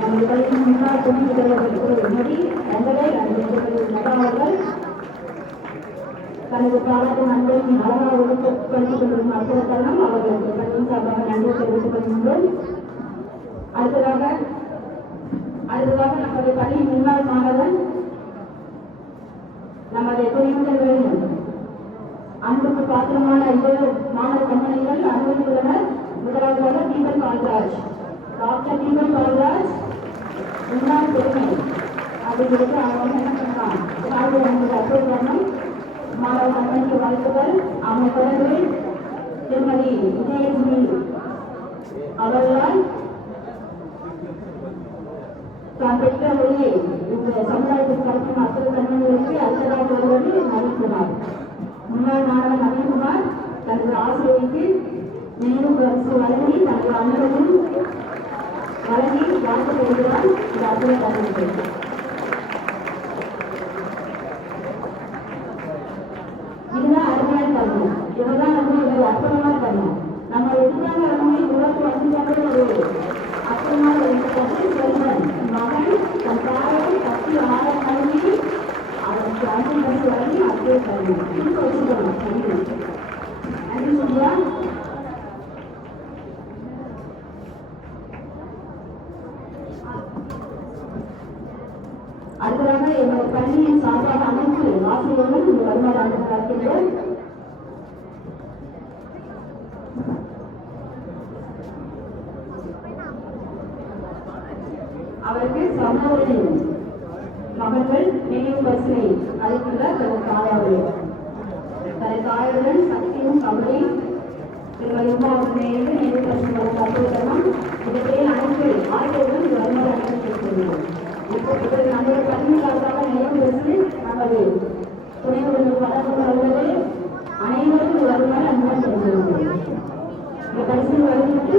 நமது பள்ளியின் முன்னாள் துணை முதல்வர்கள் திருமதி ரங்கவேல் லதா அவர்கள் தனது பாராட்டு நண்பரின் அழகாக ஒழுக்கப்படுத்திக் கொண்டிருக்கும் மருத்துவ தருணம் அவர்களுக்கு பள்ளியின் சார்பாக நன்றி தெரிவித்துக் கொள்கின்றோம். அடுத்ததாக நமது பள்ளியின் முன்னாள் மாணவன் நமது துணைமுதல்வரின் அன்புக்கு பாத்திரமான 20 மாணவ கம்பெனிகள் அனுமதித்துள்ளனர். முதலாவதாக தீபக் கால்ராஜ், டாக்டர் தீபக் கால்ராஜ் முன்னாள் பெருமை அப்படிங்கிறது அவங்க என்ன பண்ணலாம் சார்பு அன்புக்கு அற்புதம் மாணவ கம்பெனிக்கு வாழ்த்துக்கள். அவங்க தொடர்ந்து திருமதி விஜயலட்சுமி அவர்களால் தான் பெற்ற மொழியை இந்த சமுதாயத்தில் கிடைக்கும் அத்தனை கண்மணிகளுக்கு அடுத்ததாக வருவது நவீன்குமார். முன்னாள் மாணவன் நவீன்குமார் தனது ஆசிரியருக்கு நினைவு பரிசு வழங்கி தனது அன்பையும் வழங்கி வாழ்த்து பெறுகிறார். இந்த அற்புத கல்வி இதுதான் அருமையான கல்வி. இதுதான் ஒரு அற்புதமான கல்வி. நம்ம எதிர்கால உலகத்தை வசதியாக ஒரு அற்புதமான அடுத்ததாக எங்கள் பள்ளியின் சார்பாக அனைத்து ஆசிரியர்களும் இந்த வருமாறு அழைக்கின்றோம். அவருக்கு சமூகத்தின் மகன்கள் நினைவு பரிசினை அளிக்கின்ற தனது தாயார்கள் தனது தாயாருடன் சக்தியும் கமலி திருமதி உமாவுக்கு நினைவு பரிசு கற்றுத்தரணும். இதற்கே அனைத்து ஆசிரியர்களும் இந்த வருமாறு அழைக்கின்றோம். இப்போது நம்முடைய பள்ளிக்காக நினைவு பரிசு நமது துணை முதல்வர் வழங்க வருவது அனைவரும் வருமாறு அன்புடன் தெரிவித்துள்ளோம். இந்த பரிசில் வருவதற்கு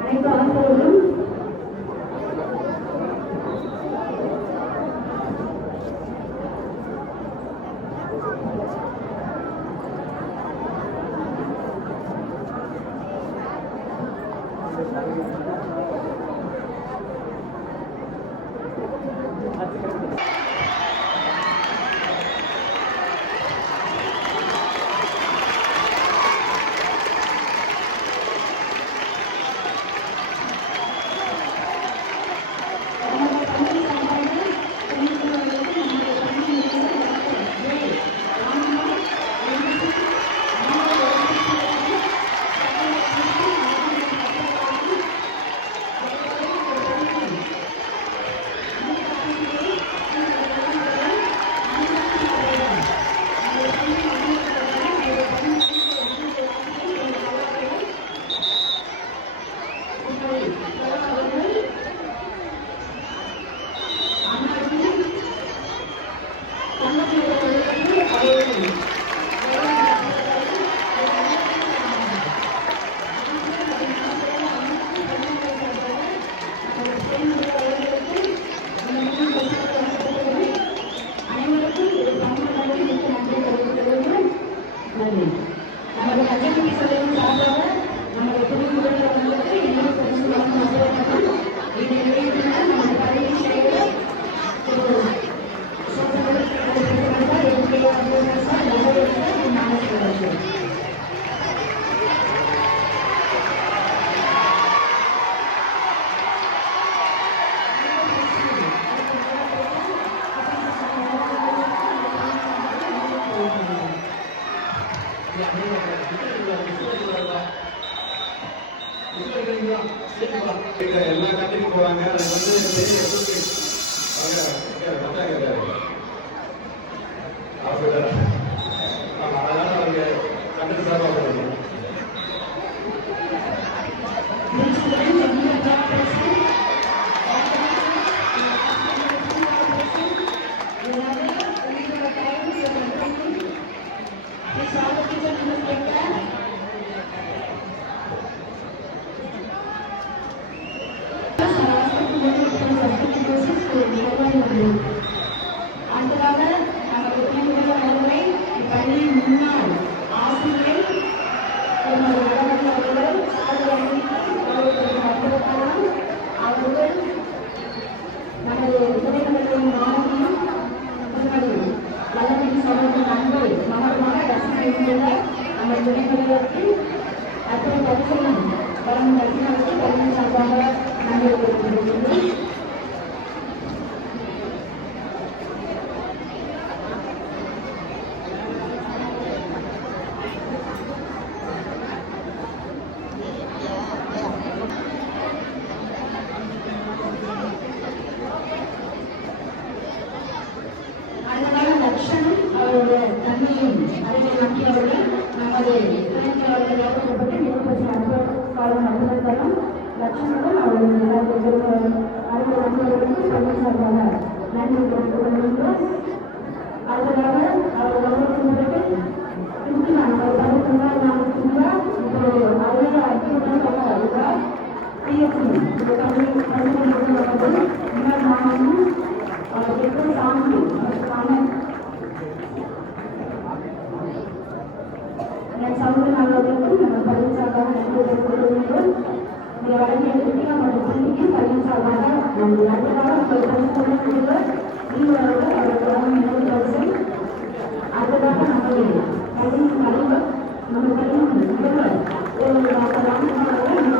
அனைத்து ஆசிரியர்களும் நமது கல்வி சொல்லும் சார்பாக நமது திருமுறைகளுக்கு இன்னும் இதை நிறைவேற்றினால் நமது பள்ளியின் செயலர் எல்லா கண்ட்ரிக்கு போறாங்க. அது வந்து பெரிய அதனால அவங்க கண்ட்ரி சார்பாக போகணும். அடுத்ததாக நமது துணை பள்ளியின் முன்னாள் ஆசிரியர் அவர்கள் நமது துணைகளின் மாணவியும் திருமதி வல்லமின் சமூகத்தின் அன்பை மகமாக ரசிக்கின்ற நமது துணைகளுக்கு அத்தனை பரிசையும் வழங்கும் ரசிகர்களுக்கு பள்ளியின் சார்பாக நன்றி தெரிவிக்கின்றோம். அவருடைய தன்மையும் அறிவை நம்பியவர்கள் நமது துணையாளர்கள் ஏற்படுத்தப்பட்டு நிறுவனத்தை காலம் நடந்ததற்கான லட்சணங்கள் அவருடைய அறிவை நம்பியவர்களுக்கு பள்ளி சார்பாக நன்றி தெரிவித்துக் கொள்கின்றோம். அடுத்ததாக அவர் வருவதற்கு திருப்பி நான் ஒரு 13 நாளுக்கு முன்பாக இப்போது அரிய அற்புதமாக பிஎஸ்சி இந்த பள்ளி முன்னாள் மாணவனும் அவருக்கு சாமி சமூக நலவர்களுக்கும் நம்ம பள்ளி சார்பாக நன்றி தெரிவித்துக் கொள்கிறோம். இந்த வழங்கியதற்கு நமது பள்ளிக்கு பள்ளி சார்பாக நன்றி. அடுத்ததாக உங்கள் பரிசோதனைகள் நீவர்கள் அவர்களுக்கான நினைவு பரிசை அடுத்ததாக நமது பள்ளியின் தலைவர் நம்ம பள்ளியின் முதல்வர் ராமநாதன்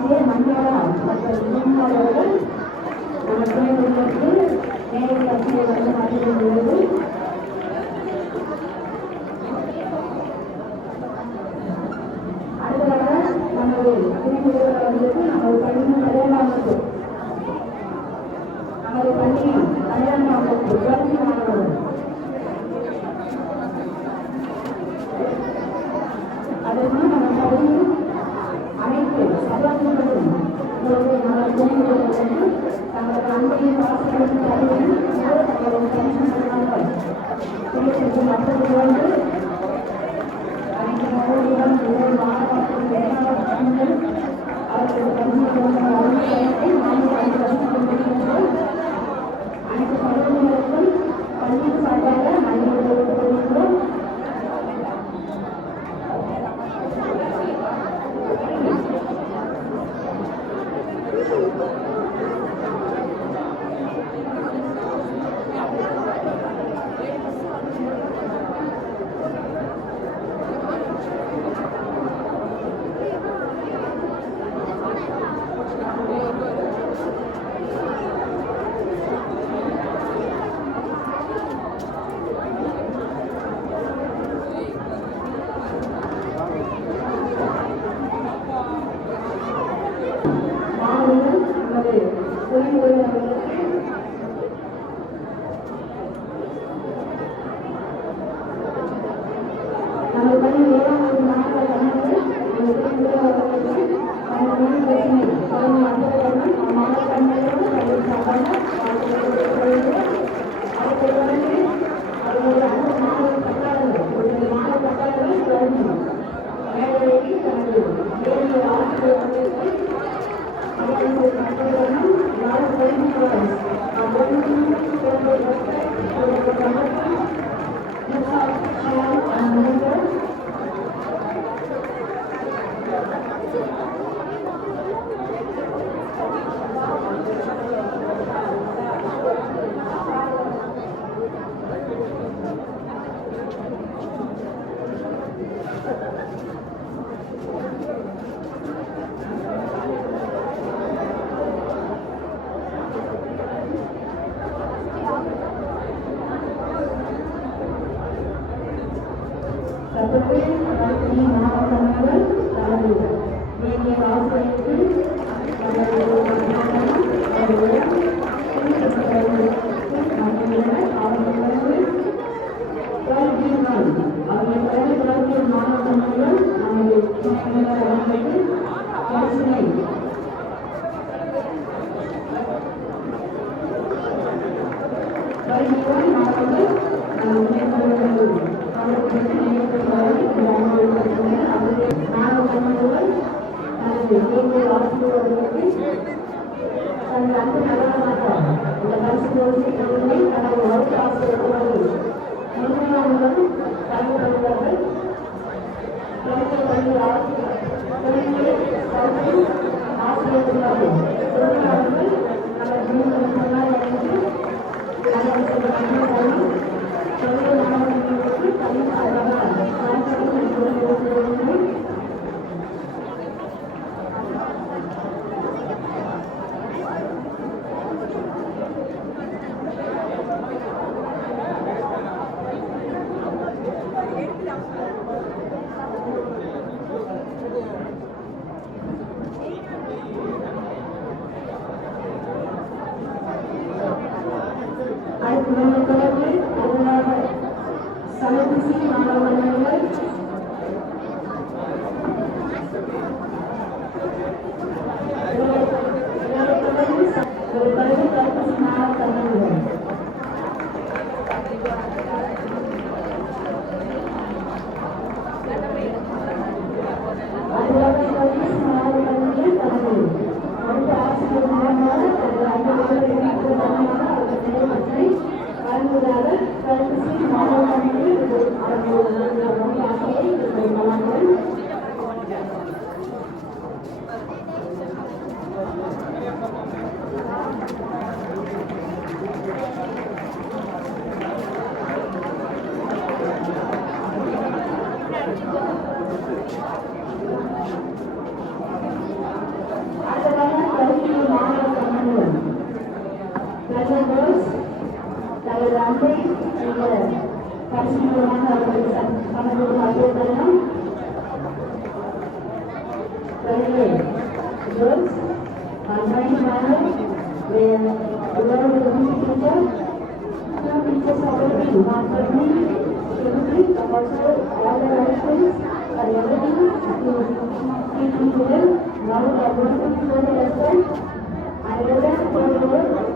மத்திய மந்தியாளர் மற்றும் அவர்கள் நம்ம துணை பள்ளி 12ஆம் வகுப்பு கல்வி மாணவர்கள். அதற்கு நம்ம பள்ளியில் அனைத்து சகோதரர்களும் நாங்கள் துணைந்து தங்களது அன்பையும் ஆசிரியர்கள் அறிவையும் தங்களது கல்வியாக மற்றவர்களோடு அனைத்து மகளிடம் மாணவர்கள் அவர்களது கல்வியை அனைத்து சகோதரர்களுக்கும் பள்ளியின் சார்பாக நன்றிகளை தெரிவிக்கிறோம். Girls, combined manner, where a lot of the music teacher, some teachers are already master me, chemistry, and also all the lessons and everything to teach me well. Now I am going to show the lesson. I will learn for the world.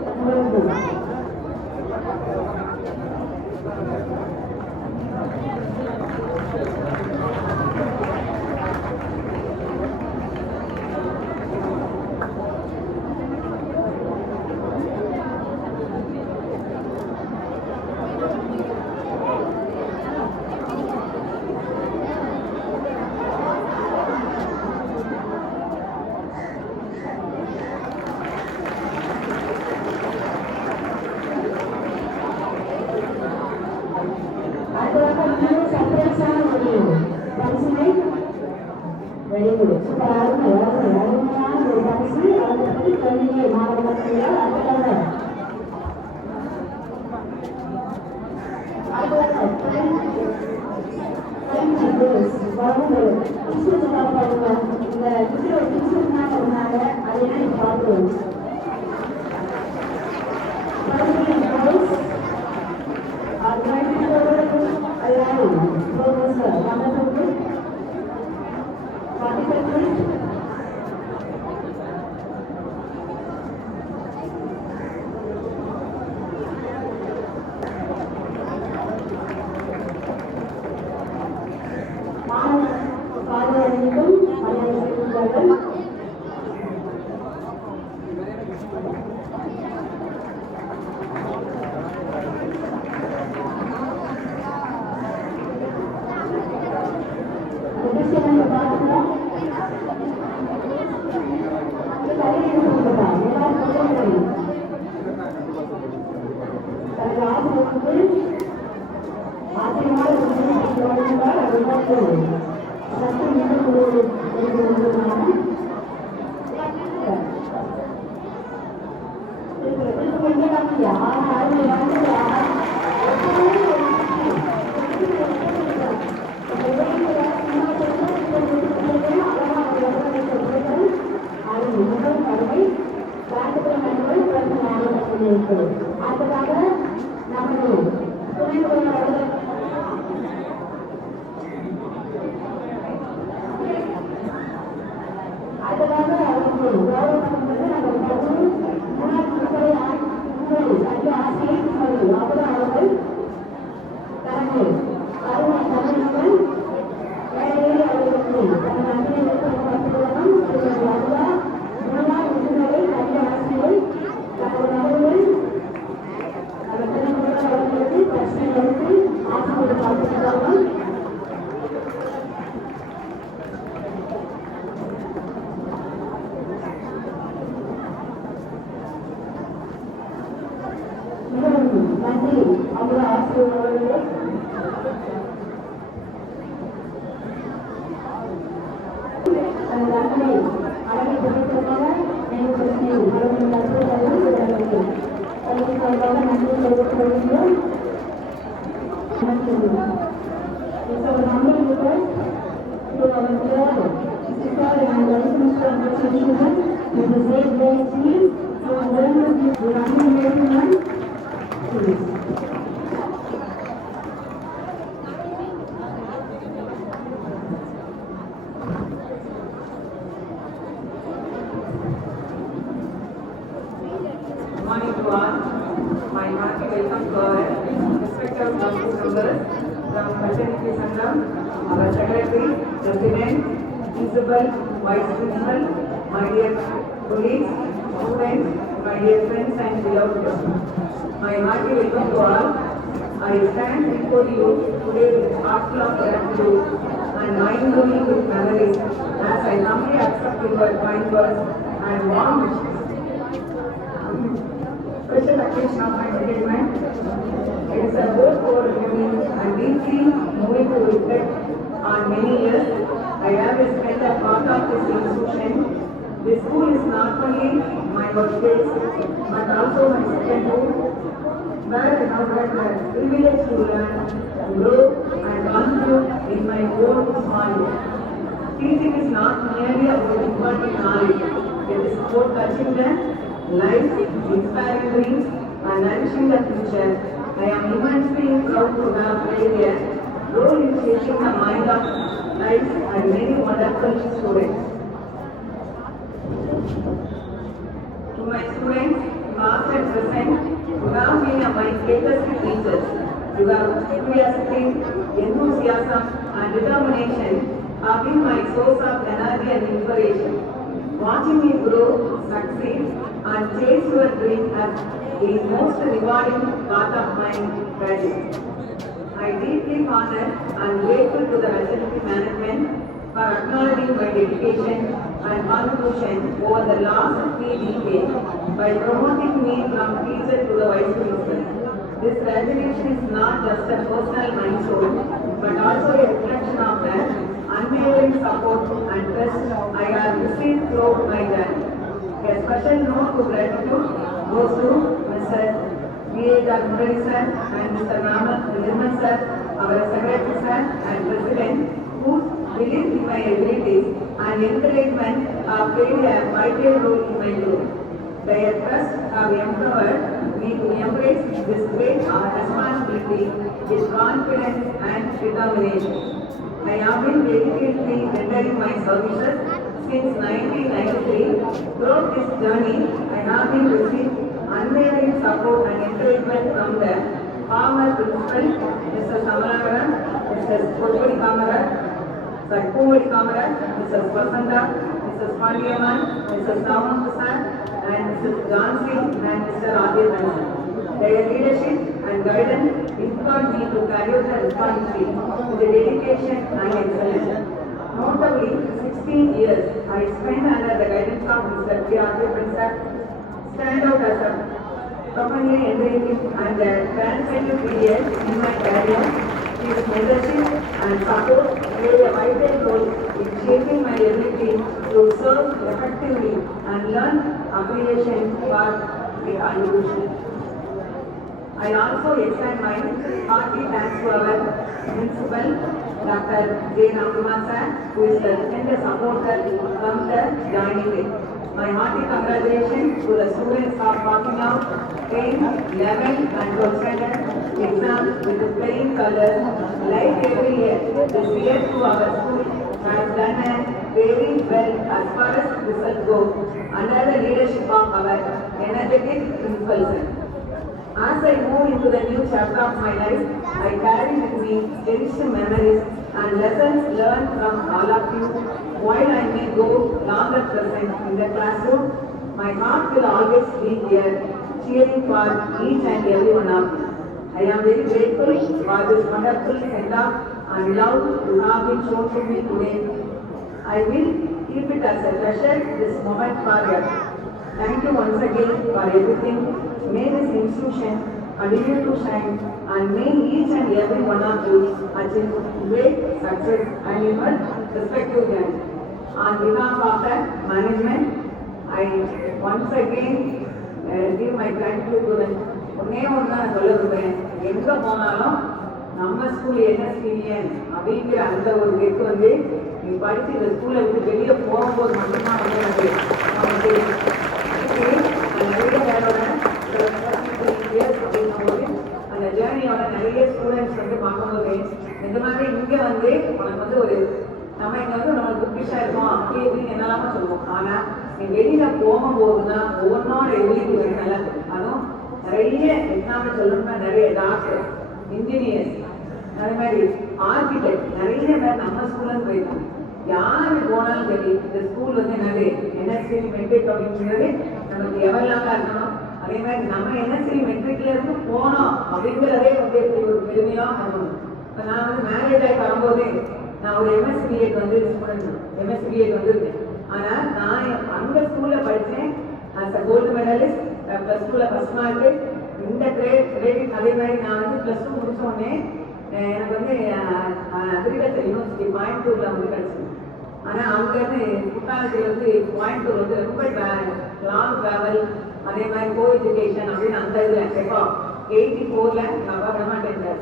Very good. Super அருமையான ஒரு பரிசு. அதை பற்றி கல்வியை மாணவர்கள் Special occasion of my engagement. It is a both for me and deeply moving to reflect on many years I have spent a part of this institution. This school is not only my birthplace but also my second home, where I have had the privilege to learn, grow and contribute in my own small way. Teaching is not merely about imparting knowledge, it is about touching them, life, inspiring dreams, and nourishing the future. I am immensely proud to have played a role in shaping the mind of life and many wonderful students. To my students, past and present, who have been my greatest teachers, your curiosity, enthusiasm, and determination have been my source of energy and inspiration. Watching me grow, succeed, and chase your dream as the most rewarding part of my career. I deeply honored and grateful to the facility management for acknowledging my dedication and contribution over the last 3 decades by promoting me from teacher to the vice principal. This recognition is not just a personal milestone, but also a reflection of the unwavering support and trust I have received throughout my journey. A special note to gratitude goes to Mr. V.A. Murali sir and Mr. Nirmal sir, our secretary sir and president, who believed in my abilities and encouragement have played a vital role in my growth. Their trust have empowered me to embrace this great responsibility with confidence and determination. I have been dedicatedly rendering my services since 1993. Throughout this journey, I have been received unwavering support and encouragement from the former principal, Mr. Samaragaran, Mr. Pumodi Kamara, Mrs. Vasanta, Mrs. Pandiyaman, Mrs. Saman Prasad, and Mrs. Jansi and Mr. Adil Hansan. Their leadership and guidance inspired me to carry out the responsibility with dedication and excellence. Notably, 16 years I spent under the guidance of Mr. P. Adil Hansan stand out as a profoundly enriching and transformative period in my career. His leadership and support played a vital role in shaping my ability to serve effectively and learn appreciation for the contribution. I also extend my hearty thanks to our principal, Dr. J. Ramkumar sir, who is the tender supporter from the joining day. My hearty congratulations to the students of passing out 10, 11 and 12 standard exams with the flying colors. Like every year, this year to our school has done a very well as far as results go under the leadership of our energetic principal sir. As I move into the new chapter of my life, I carry with me cherished memories and lessons learned from all of you. While I may go longer present in the classroom, my heart will always be here, cheering for each and every one of you. I am very grateful for this wonderful send-off and love you have been shown to me today. I will keep it as a treasure this moment forever. Thank you once again for everything. May this institution continue to shine and may each and every one of you achieve great success and in your respective journey. On behalf of the management, I once again give my gratitude to them. ஒன்னே ஒன்று நான் சொல்ல விரும்புகிறேன், எங்கே போனாலும் நம்ம school NSPN அப்படிங்கிற அந்த ஒரு கெட்டு வந்து நீ படித்து இந்த ஸ்கூலை விட்டு வெளியே போகும்போது மட்டும்தான் வந்து எனக்கு நிறைய பேரோட அப்படிங்கும்போது அந்த ஜேர்னியோட நிறைய ஸ்டூடெண்ட்ஸ் வந்து பார்க்கும்போது இந்த மாதிரி இங்கே வந்து உனக்கு வந்து ஒரு நம்ம இங்கே வந்து நம்ம புக்கிஷாக இருக்கோம் அப்படி இப்படின்னு என்னெல்லாமோ சொல்லுவோம். ஆனால் நீ வெளியில் போகும்போது தான் ஒவ்வொன்றோட எபிலிட்டி ஒரு நல்லா இருக்கும். அதுவும் நிறைய எக்ஸாம்பிள் சொல்லணும்னா நிறைய டாக்டர், இன்ஜினியர்ஸ், அதே மாதிரி ஆர்கிடெக்ட் நிறைய பேர் நம்ம ஸ்கூல்லேருந்து போயிருக்காங்க. யாரு போனாலும் சரி இந்த ஸ்கூல் வந்து என்னது NSC மெட்ரிக் அப்படிங்கிறது நமக்கு எவ்வளோங்க இருக்கணும். அதே மாதிரி நம்ம NSC மெட்ரிக்ல இருந்து போனோம் அப்படிங்கிறதே வந்து எப்படி ஒரு பெருமையாக பண்ணணும். இப்போ நான் வந்து மேரேஜ் ஆகி வரும்போதே நான் ஒரு MSc B.Ed வந்து ஸ்டூடெண்ட், MSc B.Ed வந்துருக்கேன். ஆனால் நான் அந்த ஸ்கூலில் படித்தேன் as a gold medalist, plus டூவில் ஃபர்ஸ்ட் மார்க்கு, இந்த கிரேடிங். அதே மாதிரி நான் வந்து ப்ளஸ் 2 முடிச்ச உடனே எனக்கு வந்து அக்ரிகல்ச்சர் யூனிவர்சிட்டி கோயம்புத்தூரில் வந்து கிடச்சிது. ஆனால் அங்கேருந்து குட்டாலத்தில் வந்து கோயம்புத்தூர் வந்து ரொம்ப லாங் ட்ராவல், அதே மாதிரி கோ எஜுகேஷன் அப்படின்னு அந்த இதில் எப்போ 84 நான் விடமாட்டேன்.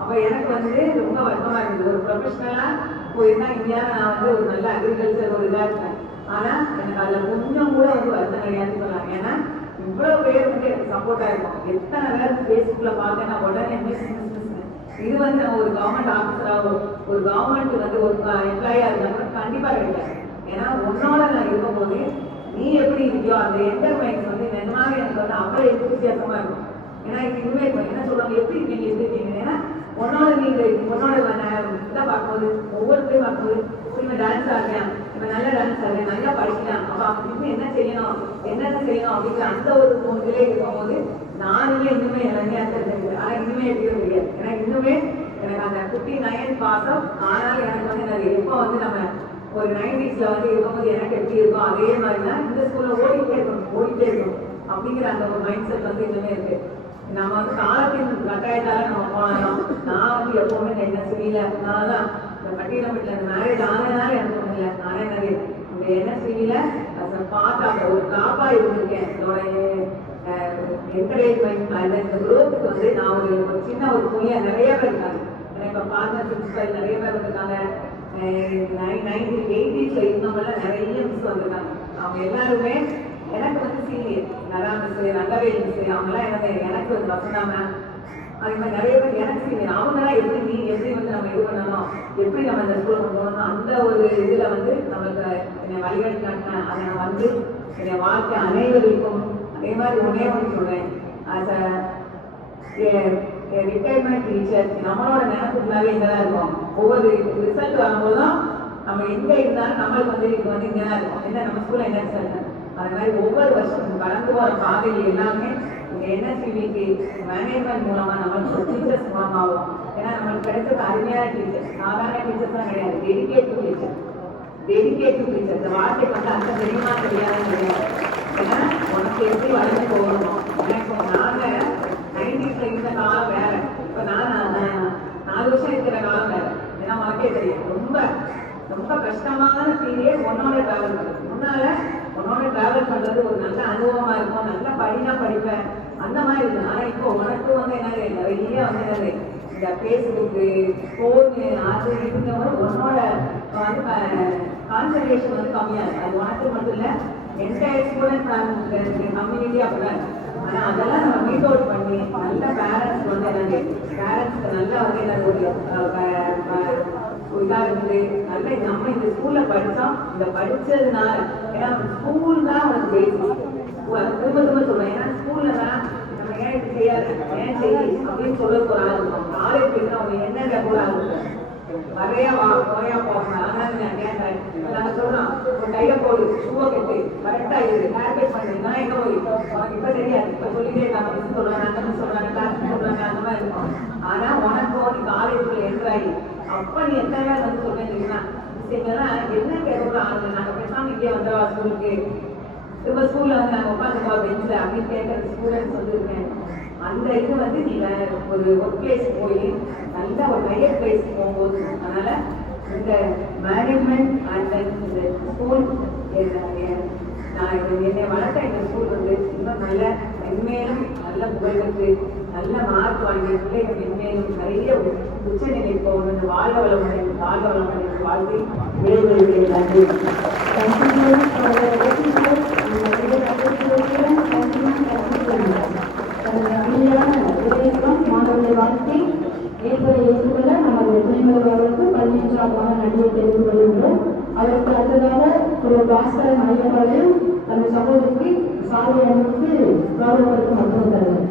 அப்போ எனக்கு வந்து ரொம்ப வருத்தமாக இருந்தது. ஒரு ப்ரொஃபஷ்னலாக போயிருந்தால் இந்தியாவில் நான் வந்து ஒரு நல்ல அக்ரிகல்ச்சர் ஒரு இதாக இருந்தேன். ஆனால் எனக்கு அதில் கொஞ்சம் கூட வந்து வருத்தம் கிடையாதுன்னு சொல்லலாம். ஏன்னா இவ்வளவு பேர் வந்து எனக்கு சப்போர்ட்டா இருக்கும். எத்தனை பேர் ஃபேஸ்புக்ல பார்த்தேன்னா உடனே மிஸ். இது வந்து நம்ம ஒரு கவர்மெண்ட் ஆஃபீஸராக ஒரு கவர்மெண்ட் வந்து ஒரு எம்ப்ளாயா இருந்தாங்க கண்டிப்பா கிடைக்காது. ஏன்னா உன்னோட நான் இருக்கும்போது நீ எப்படி இருக்கியோ அந்த என்டர்பிரைஸ் வந்து நிஜமாவே எனக்கு வந்து அவ்வளோ எந்தூசியாசமா இருக்கும். ஏன்னா இதுவுமே என்ன சொல்லுவாங்க, எப்படி இருக்கீங்க எப்படி இருக்கீங்க. ஏன்னா உன்னோட நீங்க உன்னோட இதை பார்க்கும்போது ஒவ்வொருத்தையும் பார்க்கும்போது இவன் டான்ஸ் ஆடுறேன், இவன் நல்ல டான்ஸ் ஆடுறேன், நல்லா படிக்கிறான், அப்ப அவனுக்கு என்ன செய்யணும் என்னென்ன செய்யணும் அப்படிங்கிற அந்த ஒரு தோணிலே இருக்கும்போது நானுமே இன்னுமே எல்லாமே தெரிஞ்சது. ஆனா இன்னுமே எப்படியோ தெரியாது. ஏன்னா இன்னுமே எனக்கு அந்த 59 பாசம். ஆனாலும் எனக்கு வந்து எனக்கு எப்போ வந்து நம்ம ஒரு 90s வந்து இருக்கும்போது எனக்கு எப்படி இருக்கும் அதே மாதிரி தான் இந்த ஸ்கூல்ல ஓடிட்டே இருக்கணும் அப்படிங்கிற அந்த ஒரு மைண்ட் செட் வந்து இன்னுமே இருக்கு. நம்ம வந்து காலத்தின் கட்டாயத்தால நம்ம போனோம். நான் வந்து எப்பவுமே NSV-ல நான் தான் இந்த பட்டியலப்பட்டில அந்த மேரேஜ் ஆனதுனால எனக்கு ஒண்ணு இல்லை. நானே நிறைய இந்த NSV-ல பார்த்தாங்க ஒரு காப்பா இருந்திருக்கேன். என்னோட என்கரேஜ்மெண்ட் அந்த இந்த குரோத்துக்கு வந்து நான் ஒரு சின்ன ஒரு புள்ளியா நிறைய பேர் இருக்காங்க. இப்போ பார்ட்னர் பிரின்சிபல் நிறைய பேர் இருக்காங்க. 1980s இருந்தவங்களாம் நிறைய மிஸ் வந்திருக்காங்க. அவங்க எல்லாருமே எனக்கு வந்து சீனியர். நரா மிஸ், ரங்கவேல் மிஸ், அவங்களாம் எனக்கு வந்து வசந்தா மேம், அதே மாதிரி நிறைய பேர் எனக்கு சீனியர். அவங்களாம் எப்படி வந்து நம்ம இது பண்ணணும், எப்படி நம்ம இந்த ஸ்கூல் கொண்டு போகணும், அந்த ஒரு இதுல வந்து நம்மளுக்கு என்னை வழிகாட்டினாங்க. அதை நான் வந்து என்னை வாழ்க்கை அனைவருக்கும் அதே மாதிரி ஒன்னே ஒன்று சொல்றேன். ஆஸ் ரிட்டையர்மெண்ட் டீச்சர் நம்மளோட நினைப்புக்குள்ளாவே இங்கதான் இருக்கும். ஒவ்வொரு ரிசல்ட் வரும்போதும் நம்ம எங்க இருந்தாலும் நம்மளுக்கு வந்து இது வந்து இங்கதான் இருக்கும். என்ன நம்ம ஸ்கூல்ல என்ன ரிசல்ட், அது மாதிரி ஒவ்வொரு வருஷம் கடந்து போற பாதையில் எல்லாமே இந்த NSV-க்கு மேனேஜ்மெண்ட் மூலமா நம்மளுக்கு டீச்சர்ஸ் மூலமாகும். ஏன்னா நம்மளுக்கு கிடைச்சது அருமையான டீச்சர், சாதாரண டீச்சர்ஸ் தான் கிடையாது, டெடிகேட்டிவ் டீச்சர். இந்த வார்த்தைக்கு வந்து அந்த தெரியுமா தெரியாதுன்னு தெரியாது. ஏன்னா உனக்கு எப்படி வளர்ந்து போகணும். எனக்கு நாங்க 90s இருந்த காலம் வேற, இப்ப நான் 4 வருஷம் இருக்கிற காலம் வேற. ஏன்னா உனக்கே தெரியும் ரொம்ப ரொம்ப கஷ்டமான பீரியட் உன்னோட டிராவல் பண்றது. முன்னால உன்னோட டிராவல் பண்றது ஒரு நல்ல அனுபவமா இருக்கும், நல்லா படிப்பேன் அந்த மாதிரி இருக்கு. ஆனா இப்போ உனக்கு வந்து என்ன நிறைய வந்து என்னது இந்த ஃபேஸ்புக்கு ஃபோனு அது இதுங்க உன்னோட வந்து கான்சன்ட்ரேஷன் வந்து கம்மியா இருக்கு. அது உனக்கு மட்டும் இல்லை, என்டையர் ஸ்டூடெண்ட் கம்யூனிட்டி அப்படிதான். ஆனா அதெல்லாம் நம்ம மீட் அவுட் பண்ணி நல்ல பேரண்ட்ஸ் வந்து என்னது பேரண்ட்ஸ்க்கு நல்லா வந்து என்ன இதாக இருக்குது. நல்ல நம்ம இந்த ஸ்கூல்ல படித்தோம், இந்த படிச்சதுனால ஏன்னா ஸ்கூல் தான் உனக்கு பேசணும். திரும்ப சொல்றேன், ஏன்னா ஸ்கூல்ல தான் நம்ம ஏன் இது செய்யாது ஏன் செய்யும் அப்படின்னு சொல்ல ஒரு ஆள் இருக்கும். காலேஜ் போயிட்டு அவங்க என்ன கூட ஆகும் வரையா போகணும். அதனால நான் கேட்கறேன், நாங்க சொல்றோம் ஒரு கையில போடு, ஷூவை கட்டு, கரெக்டா இருக்கு, ஹேர் கட் பண்ணுறீங்கன்னா எங்க போய் இப்ப தெரியாது. இப்ப சொல்லிட்டே இருக்காங்க, மிஸ் சொல்றாங்க, அந்த சொல்றாங்க, கிளாஸ் சொல்றாங்க, அந்த மாதிரி இருக்கும். ஆனா உனக்கும் நீ காலேஜுக்குள்ள என்ட்ராயி அப்ப நீ எத்தனை பேர் வந்து சொல்றேன் தெரியுமா, என்ன கேட்கறோம் ஆகுது, நாங்க பேசாம இங்கே வந்துடுவா ஸ்கூலுக்கு, இப்ப ஸ்கூல்ல வந்து நாங்க உட்காந்துப்பா பெஞ்சில அப்படின்னு கேட்கற ஸ்டூடெண்ட்ஸ் வந்து இருக்கேன். அந்த இது வந்து நீ ஒரு ஒர்க் பிளேஸ் போய் நல்ல ஒரு ஹையர் பிளேஸ் போகும்போது, அதனால இந்த மேனேஜ்மெண்ட் அண்ட் இந்த ஸ்கூல் நான் என்னை வளர்த்த இந்த ஸ்கூல் வந்து இன்னும் நல்ல மென்மேலும் நல்ல புகழ்க்கு நல்ல மார்க் வாங்கி பிள்ளைகள் மென்மேலும் நிறைய உச்சநிலை போகணும். வாழ்க வளமுடன் வாழ்க்கை விளைவுகளுக்கு நன்றி. மாணவர்களை வாழ்த்தி ஏற்படுள்ள நமது துணைமுதல்வர் அவர்களுக்கு 15ஆம் நன்றியை தெரிவித்துக் கொள்கின்றோம். அதற்கு அடுத்ததாக ஒரு பாஸ்கரன் ஐயர்களையும் தனது சகோதரிக்கு சாலை அணிவித்து கௌரவருக்கு மட்டும் தருவது.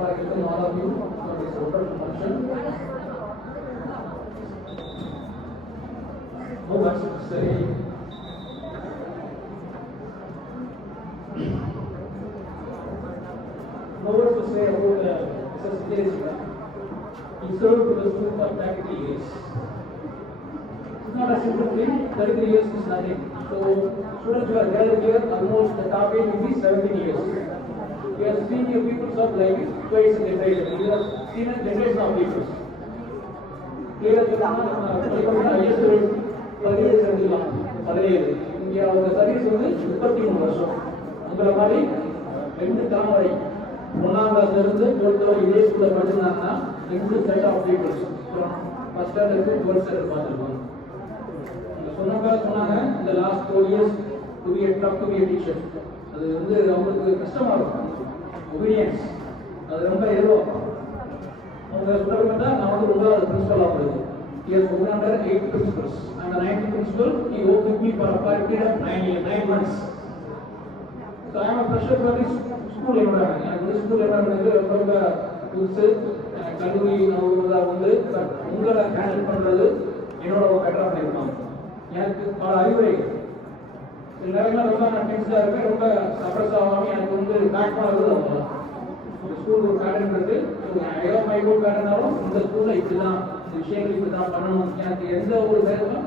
I welcome all of you for this open function. No words to say. No words to say about Mr. Sujay. He served to the school for 33 years. It's not a simple thing. 33 years is nothing. So students who are gathered here, almost the top age will be 17 years. We are seeing your people serve like twice in generation. These are seen a generation of people. Clear the highest rate 17 இங்க அவங்க service வந்து 33 வருஷம். உங்களை மாதிரி 2 தலைமுறை 1ஆம் கிளாஸ்ல இருந்து 12th வரை இதே ஸ்கூல்ல படிச்சிருந்தாங்கன்னா 2 set of peoples first standard 12th standard பார்த்துருப்பாங்க. சொன்னாங்க இந்த last 4 years to be a teacher. அது வந்து அவங்களுக்கு கஷ்டமா இருக்கும். ஒபீடியன்ஸ் அது ரொம்ப எதிர்பார்க்கும். அவங்க சொல்றது தான் நான் வந்து ரொம்ப பிரின்சிபல் ஆகுது. He has worked under 8 principals. And the 9th principal, he worked with me for a period of 9 months. So I am a pressure for this school environment. And this school environment is ரொம்ப புதுசு. கல்லூரி வந்து உங்களை handle பண்றது என்னோட பெட்டராக பண்ணியிருக்காங்க. எனக்கு பல அறிவுரைகள் சில நேரங்கள் ரொம்ப நான் டென்ஷனாக இருக்கேன், ரொம்ப சப்ரஸ் ஆகாமல் எனக்கு வந்து பேக் பண்ணுறது அவங்க தான். ஸ்கூல் ஒரு பேட்டர்ன் இருக்கு, ஏதோ மை ஸ்கூல் பேட்டர்னாலும் இந்த ஸ்கூலில் இப்படி தான் இந்த விஷயங்கள் இப்படி தான் பண்ணணும். எனக்கு எந்த ஒரு நேரமும்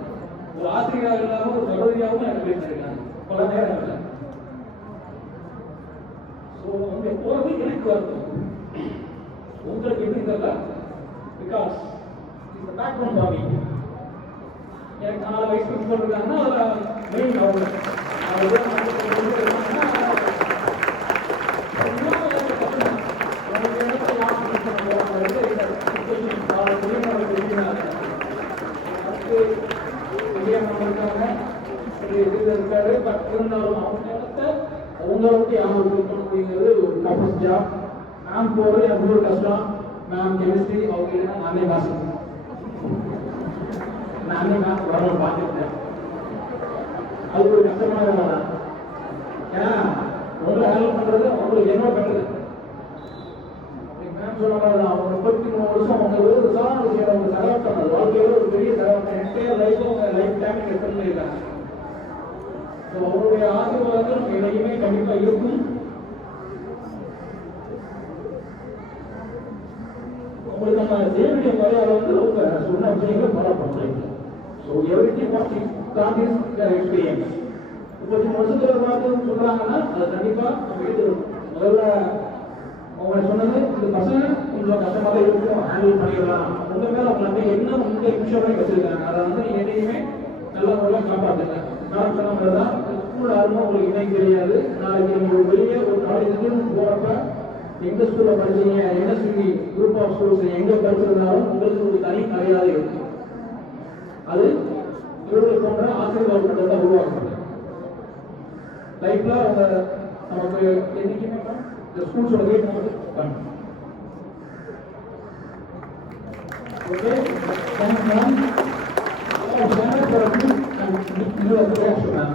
ஒரு ஆசிரியராக இல்லாமல் ஒரு சகோதரியாகவும் எனக்கு பேசியிருக்காங்க பல நேரங்களில். ஸோ அவங்க போகிறது எனக்கு வருது, உங்களுக்கு எப்படி தெரியல, பிகாஸ் இந்த பேக் பண்ண பாவி எனக்கு 4 வயசு பிரின்சிபல் இருக்காங்கன்னா அதில் மெயின் அவங்க இருக்காரு. பட் இருந்தாலும் அவங்க இடத்த அவங்களுக்கு யாரும் அப்படிங்கிறது ஒரு டஃபஸ்ட் ஜாப். மேம் போகிறது எனக்கு ஒரு கஷ்டம். மேம் கெமிஸ்ட்ரி அவங்க இல்லைன்னா நானே வாசிப்பேன், நானே மேம் வரணும் பார்த்துருக்கேன். அது ஒரு கஷ்டமான வேலை தான். ஏன்னா உங்களை ஹேண்டில் பண்ணுறது அவங்களுக்கு என்ன பண்ணுறது. மேம் சொன்ன மாதிரி தான் அவங்க 33 வருஷம் அவங்க ஒரு சாதாரண விஷயம் அவங்க செலவு பண்ணது வாழ்க்கையோட ஒரு பெரிய செலவு என்டையர் லைஃப் அவங்க லைஃப் டைம் ஸ்பெண்ட் பண்ணியிருக்காங்க. ஸோ அவங்களுடைய ஆசீர்வாதங்கள் நம்ம என்னைக்குமே கண்டிப்பாக இருக்கும். உங்களுக்கு நம்ம செய்ய வேண்டிய மரியாதை வந்து அவங்க சொன்ன விஷயங்களை ஃபாலோ பண்ணுறீங்க. So everything what is start is their experience. 33 வருஷத்துல பார்த்து சொல்றாங்கன்னா அதை கண்டிப்பாக நம்ம எடுத்துக்கணும். முதல்ல அவங்க சொன்னது இந்த பசங்க கொஞ்சம் கஷ்டமாக தான் இருக்கும், ஹேண்டில் பண்ணிடலாம். உங்க மேல அவங்க நம்பிக்கை என்ன உங்க இன்ஷூரன்ஸ் வச்சிருக்காங்க, அதை வந்து நீங்க என்னைக்குமே நல்ல முறையில் காப்பாற்றுங்க. நான் சொன்ன மாதிரி தான் ஸ்கூல் ஆரம்பம் உங்களுக்கு இணைக்கு தெரியாது. நாளைக்கு நீங்கள் வெளியே ஒரு காலேஜுக்கு போகிறப்ப எந்த ஸ்கூலில் படிச்சீங்க, என்எஸ்பி குரூப் ஆஃப் ஸ்கூல்ஸ் எங்கே படிச்சிருந்தாலும் உங்களுக்கு ஒரு தனி மரியாதை இருக்கும். அது இவர்கள் போன்ற ஆசிரியர்கள் மட்டும் தான் உருவாக்குறது. லைஃப்ல அவங்க நமக்கு என்னைக்குமே இந்த ஸ்கூல்ஸோட வெயிட் நமக்கு பண்ணும். Okay, thanks ma'am. You are the best, ma'am.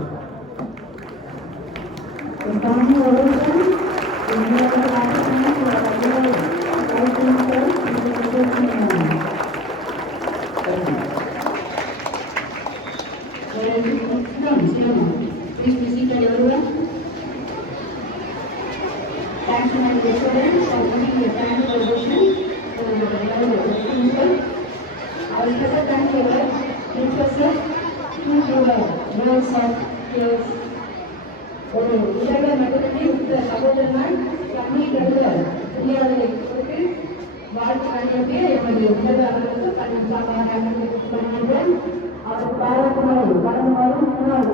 Please be seated, everyone. Thanks to my students for giving the time for education. Our special thanks to our professor, to our girls of kids. ஒரு இலங்கை மக்களுக்கு இந்த சகோதரர்கள் தமிழ் கருதல் புரியாதலை கொடுத்து வாழ்த்து கண்டிப்பே எமது உலகர்களுக்கு பணிபுரிகிறோம். அவர் பாராட்டுமாறு வழங்குமாறும் முன்னாள்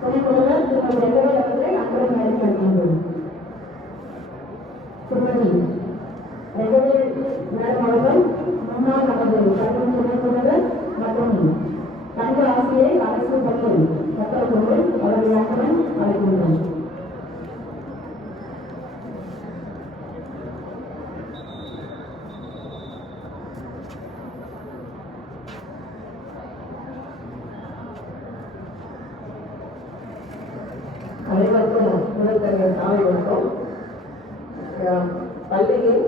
பொதுக்குழுவர் திருமதி எல்லவை அவர்களை அன்புடன் அழைக்கின்றோம். திருமதி எல்லவை மேடம் அவர்கள் முன்னாள் நமது கல்வி துணைக்குழுவர் மற்றும் கணித ஆசிரியை அரசு பள்ளி சட்டக்குழு அவர்களை அன்புடன் அழைக்கின்றோம். அனைவருக்கும் முதற்கரிய காலை வணக்கம். பள்ளியின்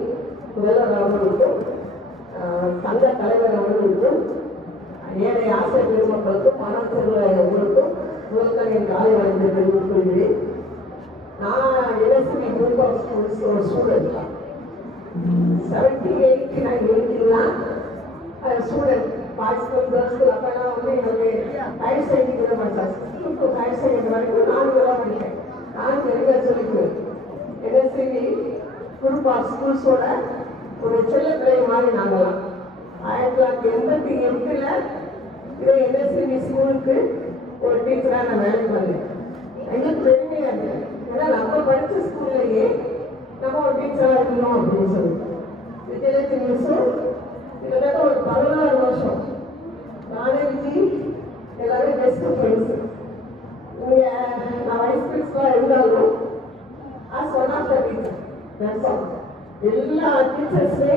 முதல்வர் அவர்களுக்கும் சங்க தலைவர் அவர்களுக்கும் ஏழை ஆசிரியர் பெருமக்களுக்கும் மாணவர்கள் உங்களுக்கும் முதற்கரிய காலை வணக்கத்தை தெரிவித்துக் கொள்கிறேன். நான் என்எஸ்பி குரூப் ஆஃப் ஸ்டூடெண்ட்ஸ் ஒரு student. 79-89 student boys school girls school அப்பெல்லாம் வந்து எனக்கு ஹையர் செகண்டரி படித்தேன். ஹையர் செகண்டரி வரைக்கும் நான் தான் படித்தேன். நான் தெரிஞ்ச சொல்லிக்குவேன். என்எஸ்பி குரூப் ஆஃப் ஸ்கூல்ஸோட ஒரு செல்ல பிள்ளை மாதிரி நாங்களாம் 1988 இதை என்எஸ்பி ஸ்கூலுக்கு ஒரு டீச்சராக நான் வேலைக்கு வந்தேன். எங்களுக்கு பெருமையாக இருக்கு. ஏன்னா நம்ம படித்த ஸ்கூல்லையே நம்ம ஒரு டீச்சராக இருக்கணும் அப்படின்னு சொல்லிட்டு விஜயலட்சுமி மிஸ்ஸும் கிட்டத்தட்ட ஒரு 16 வருஷம் நானே விஜி எல்லாரும் பெஸ்ட் ஃப்ரெண்ட்ஸு. இங்கே நான் வைஸ் பிரின்சிபலாக இருந்தாலும் as one of the teacher எல்லா டீச்சர்ஸுமே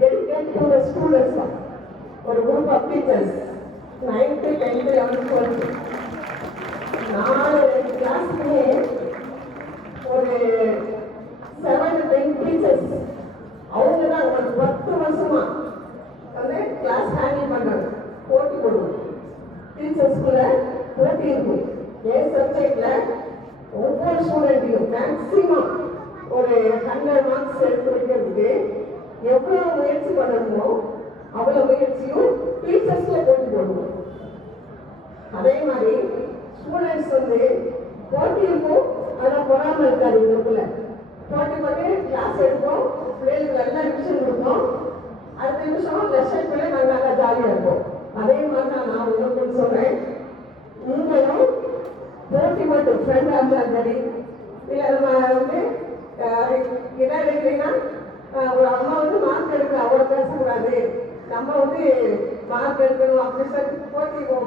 டெடிகேட் டு த ஸ்டூடெண்ட்ஸ் தான். ஒரு group of teachers 9th 10th 11th 12th 4 கிளாஸுக்குமே ஒரு 7 to 10 டீச்சர்ஸ் அவங்க தான் ஒரு 10 வருஷமா வந்து கிளாஸ் ஹேண்டில் பண்றாங்க. போட்டி போடுவோம் டீச்சர்ஸ்குள்ள போட்டி இருக்கும். என் சப்ஜெக்ட்ல ஒவ்வொரு ஸ்டூடெண்ட்டையும் மேக்சிமம் ஒரு 100 மார்க்ஸ் எடுத்து வைக்கிறதுக்கு எவ்வளவு முயற்சி பண்ணணுமோ அவ்வளவு முயற்சியும் டீச்சர்ஸ்ல போட்டி போடுவோம். அதே மாதிரி ஸ்டூடெண்ட்ஸ் வந்து போட்டி இருக்கும், ஆனால் பொறாமல் இருக்காது. இதுக்குள்ள போட்டி போட்டு கிளாஸ் எடுப்போம், பிள்ளைகளுக்கு நல்ல ரிவிஷன் கொடுப்போம். அடுத்த நிமிஷம் லெசன் பிள்ளை நாங்கள் நல்லா ஜாலியாக இருப்போம். அதே மாதிரி தான் நான் உங்களுக்கு சொல்றேன், நீங்களும் போட்டி போட்டு ஃப்ரெண்டாக இருந்தாலும் சரி, இல்லை நம்ம வந்து என்ன எடுக்கிறீங்கன்னா ஒரு அம்மா வந்து மார்க் எடுக்க அவ்வளோ பேசக்கூடாது, நம்ம வந்து மார்க் எடுக்கணும் அப்படி சொல்லி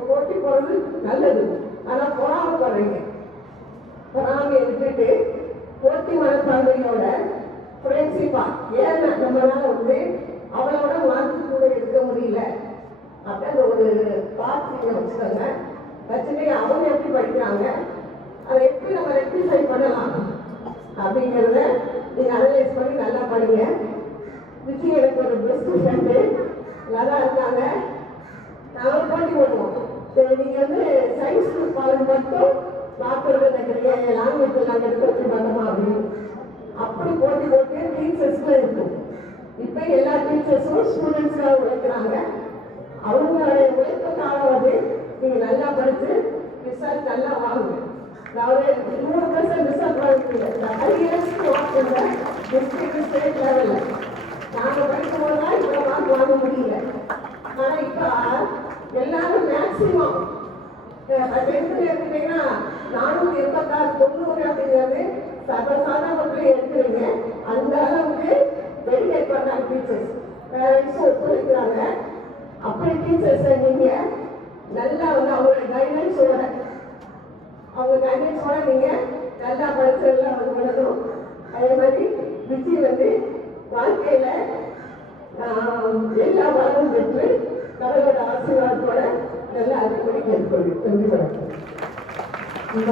போட்டி போகிறது நல்லது. ஆனால் பொறாமப்படுறீங்க. பொறாமையை விட்டுட்டு போட்டி மனப்பான்மையோட ஃப்ரெண்ட்ஷிப்பா ஏன்னா நம்மளால வந்து அவளோட மார்க் கூட இருக்க முடியல அப்படின்ற ஒரு பார்த்து வச்சுக்கோங்க. வச்சுட்டு அவங்க எப்படி படிக்கிறாங்க, அதை எப்படி நம்ம ரெக்டிஃபை பண்ணலாம் அப்படிங்கிறத நீங்கள் அனலைஸ் பண்ணி நல்லா படிங்க. விஜி எனக்கு ஒரு பெஸ்ட் ஃப்ரெண்டு நல்லா இருக்காங்க. நாங்கள் போட்டி போடுவோம். சரி நீங்கள் வந்து சயின்ஸ் குரூப் பாடம் மட்டும் டாக்டர் நினைக்கிறீங்க, லாங்குவேஜ் எல்லாம் எடுத்து பண்ணமா அப்படின்னு அப்படி போட்டி போட்டு டீச்சர்ஸ்லாம் இருக்கும். இப்போ எல்லா டீச்சர்ஸும் ஸ்டூடெண்ட்ஸ்க்காக உழைக்கிறாங்க. அவங்களுடைய உழைப்புக்காவது நீங்கள் நல்லா படித்து ரிசல்ட் நல்லா வாங்குங்க. அதாவது 100% ரிசல்ட் வாங்கிக்கல ஹையஸ்ட் வாங்க டிஸ்ட்ரிக்ட் ஸ்டேட் லெவலில் நாங்கள் படிக்கும் போது தான் இவ்வளோ மார்க் வாங்க முடியல. ஆனால் இப்போ எல்லாரும் மேக்சிமம் எடுத்துட்டீங்கன்னா 486 90 அப்படிங்கிறது சர்வசாதாரண பிள்ளை எடுக்கிறீங்க. அந்த அளவுக்கு டெடிகேட் பண்ணாங்க டீச்சர்ஸ், பேரண்ட்ஸும் ஒத்துழைக்கிறாங்க. அப்படி டீச்சர்ஸை நீங்கள் நல்லா வந்து அவங்களோட கைடன்ஸோட நீங்கள் நல்லா படிச்சதெல்லாம் வந்து பண்ணணும். அதே மாதிரி விஜி வந்து வாழ்க்கையில் எல்லா வளமும் பெற்று கடவுளோட ஆசீர்வாதத்தோட நல்லா அதுபடி கேட்டுக்கொள்ளும். நன்றி வணக்கம். இந்த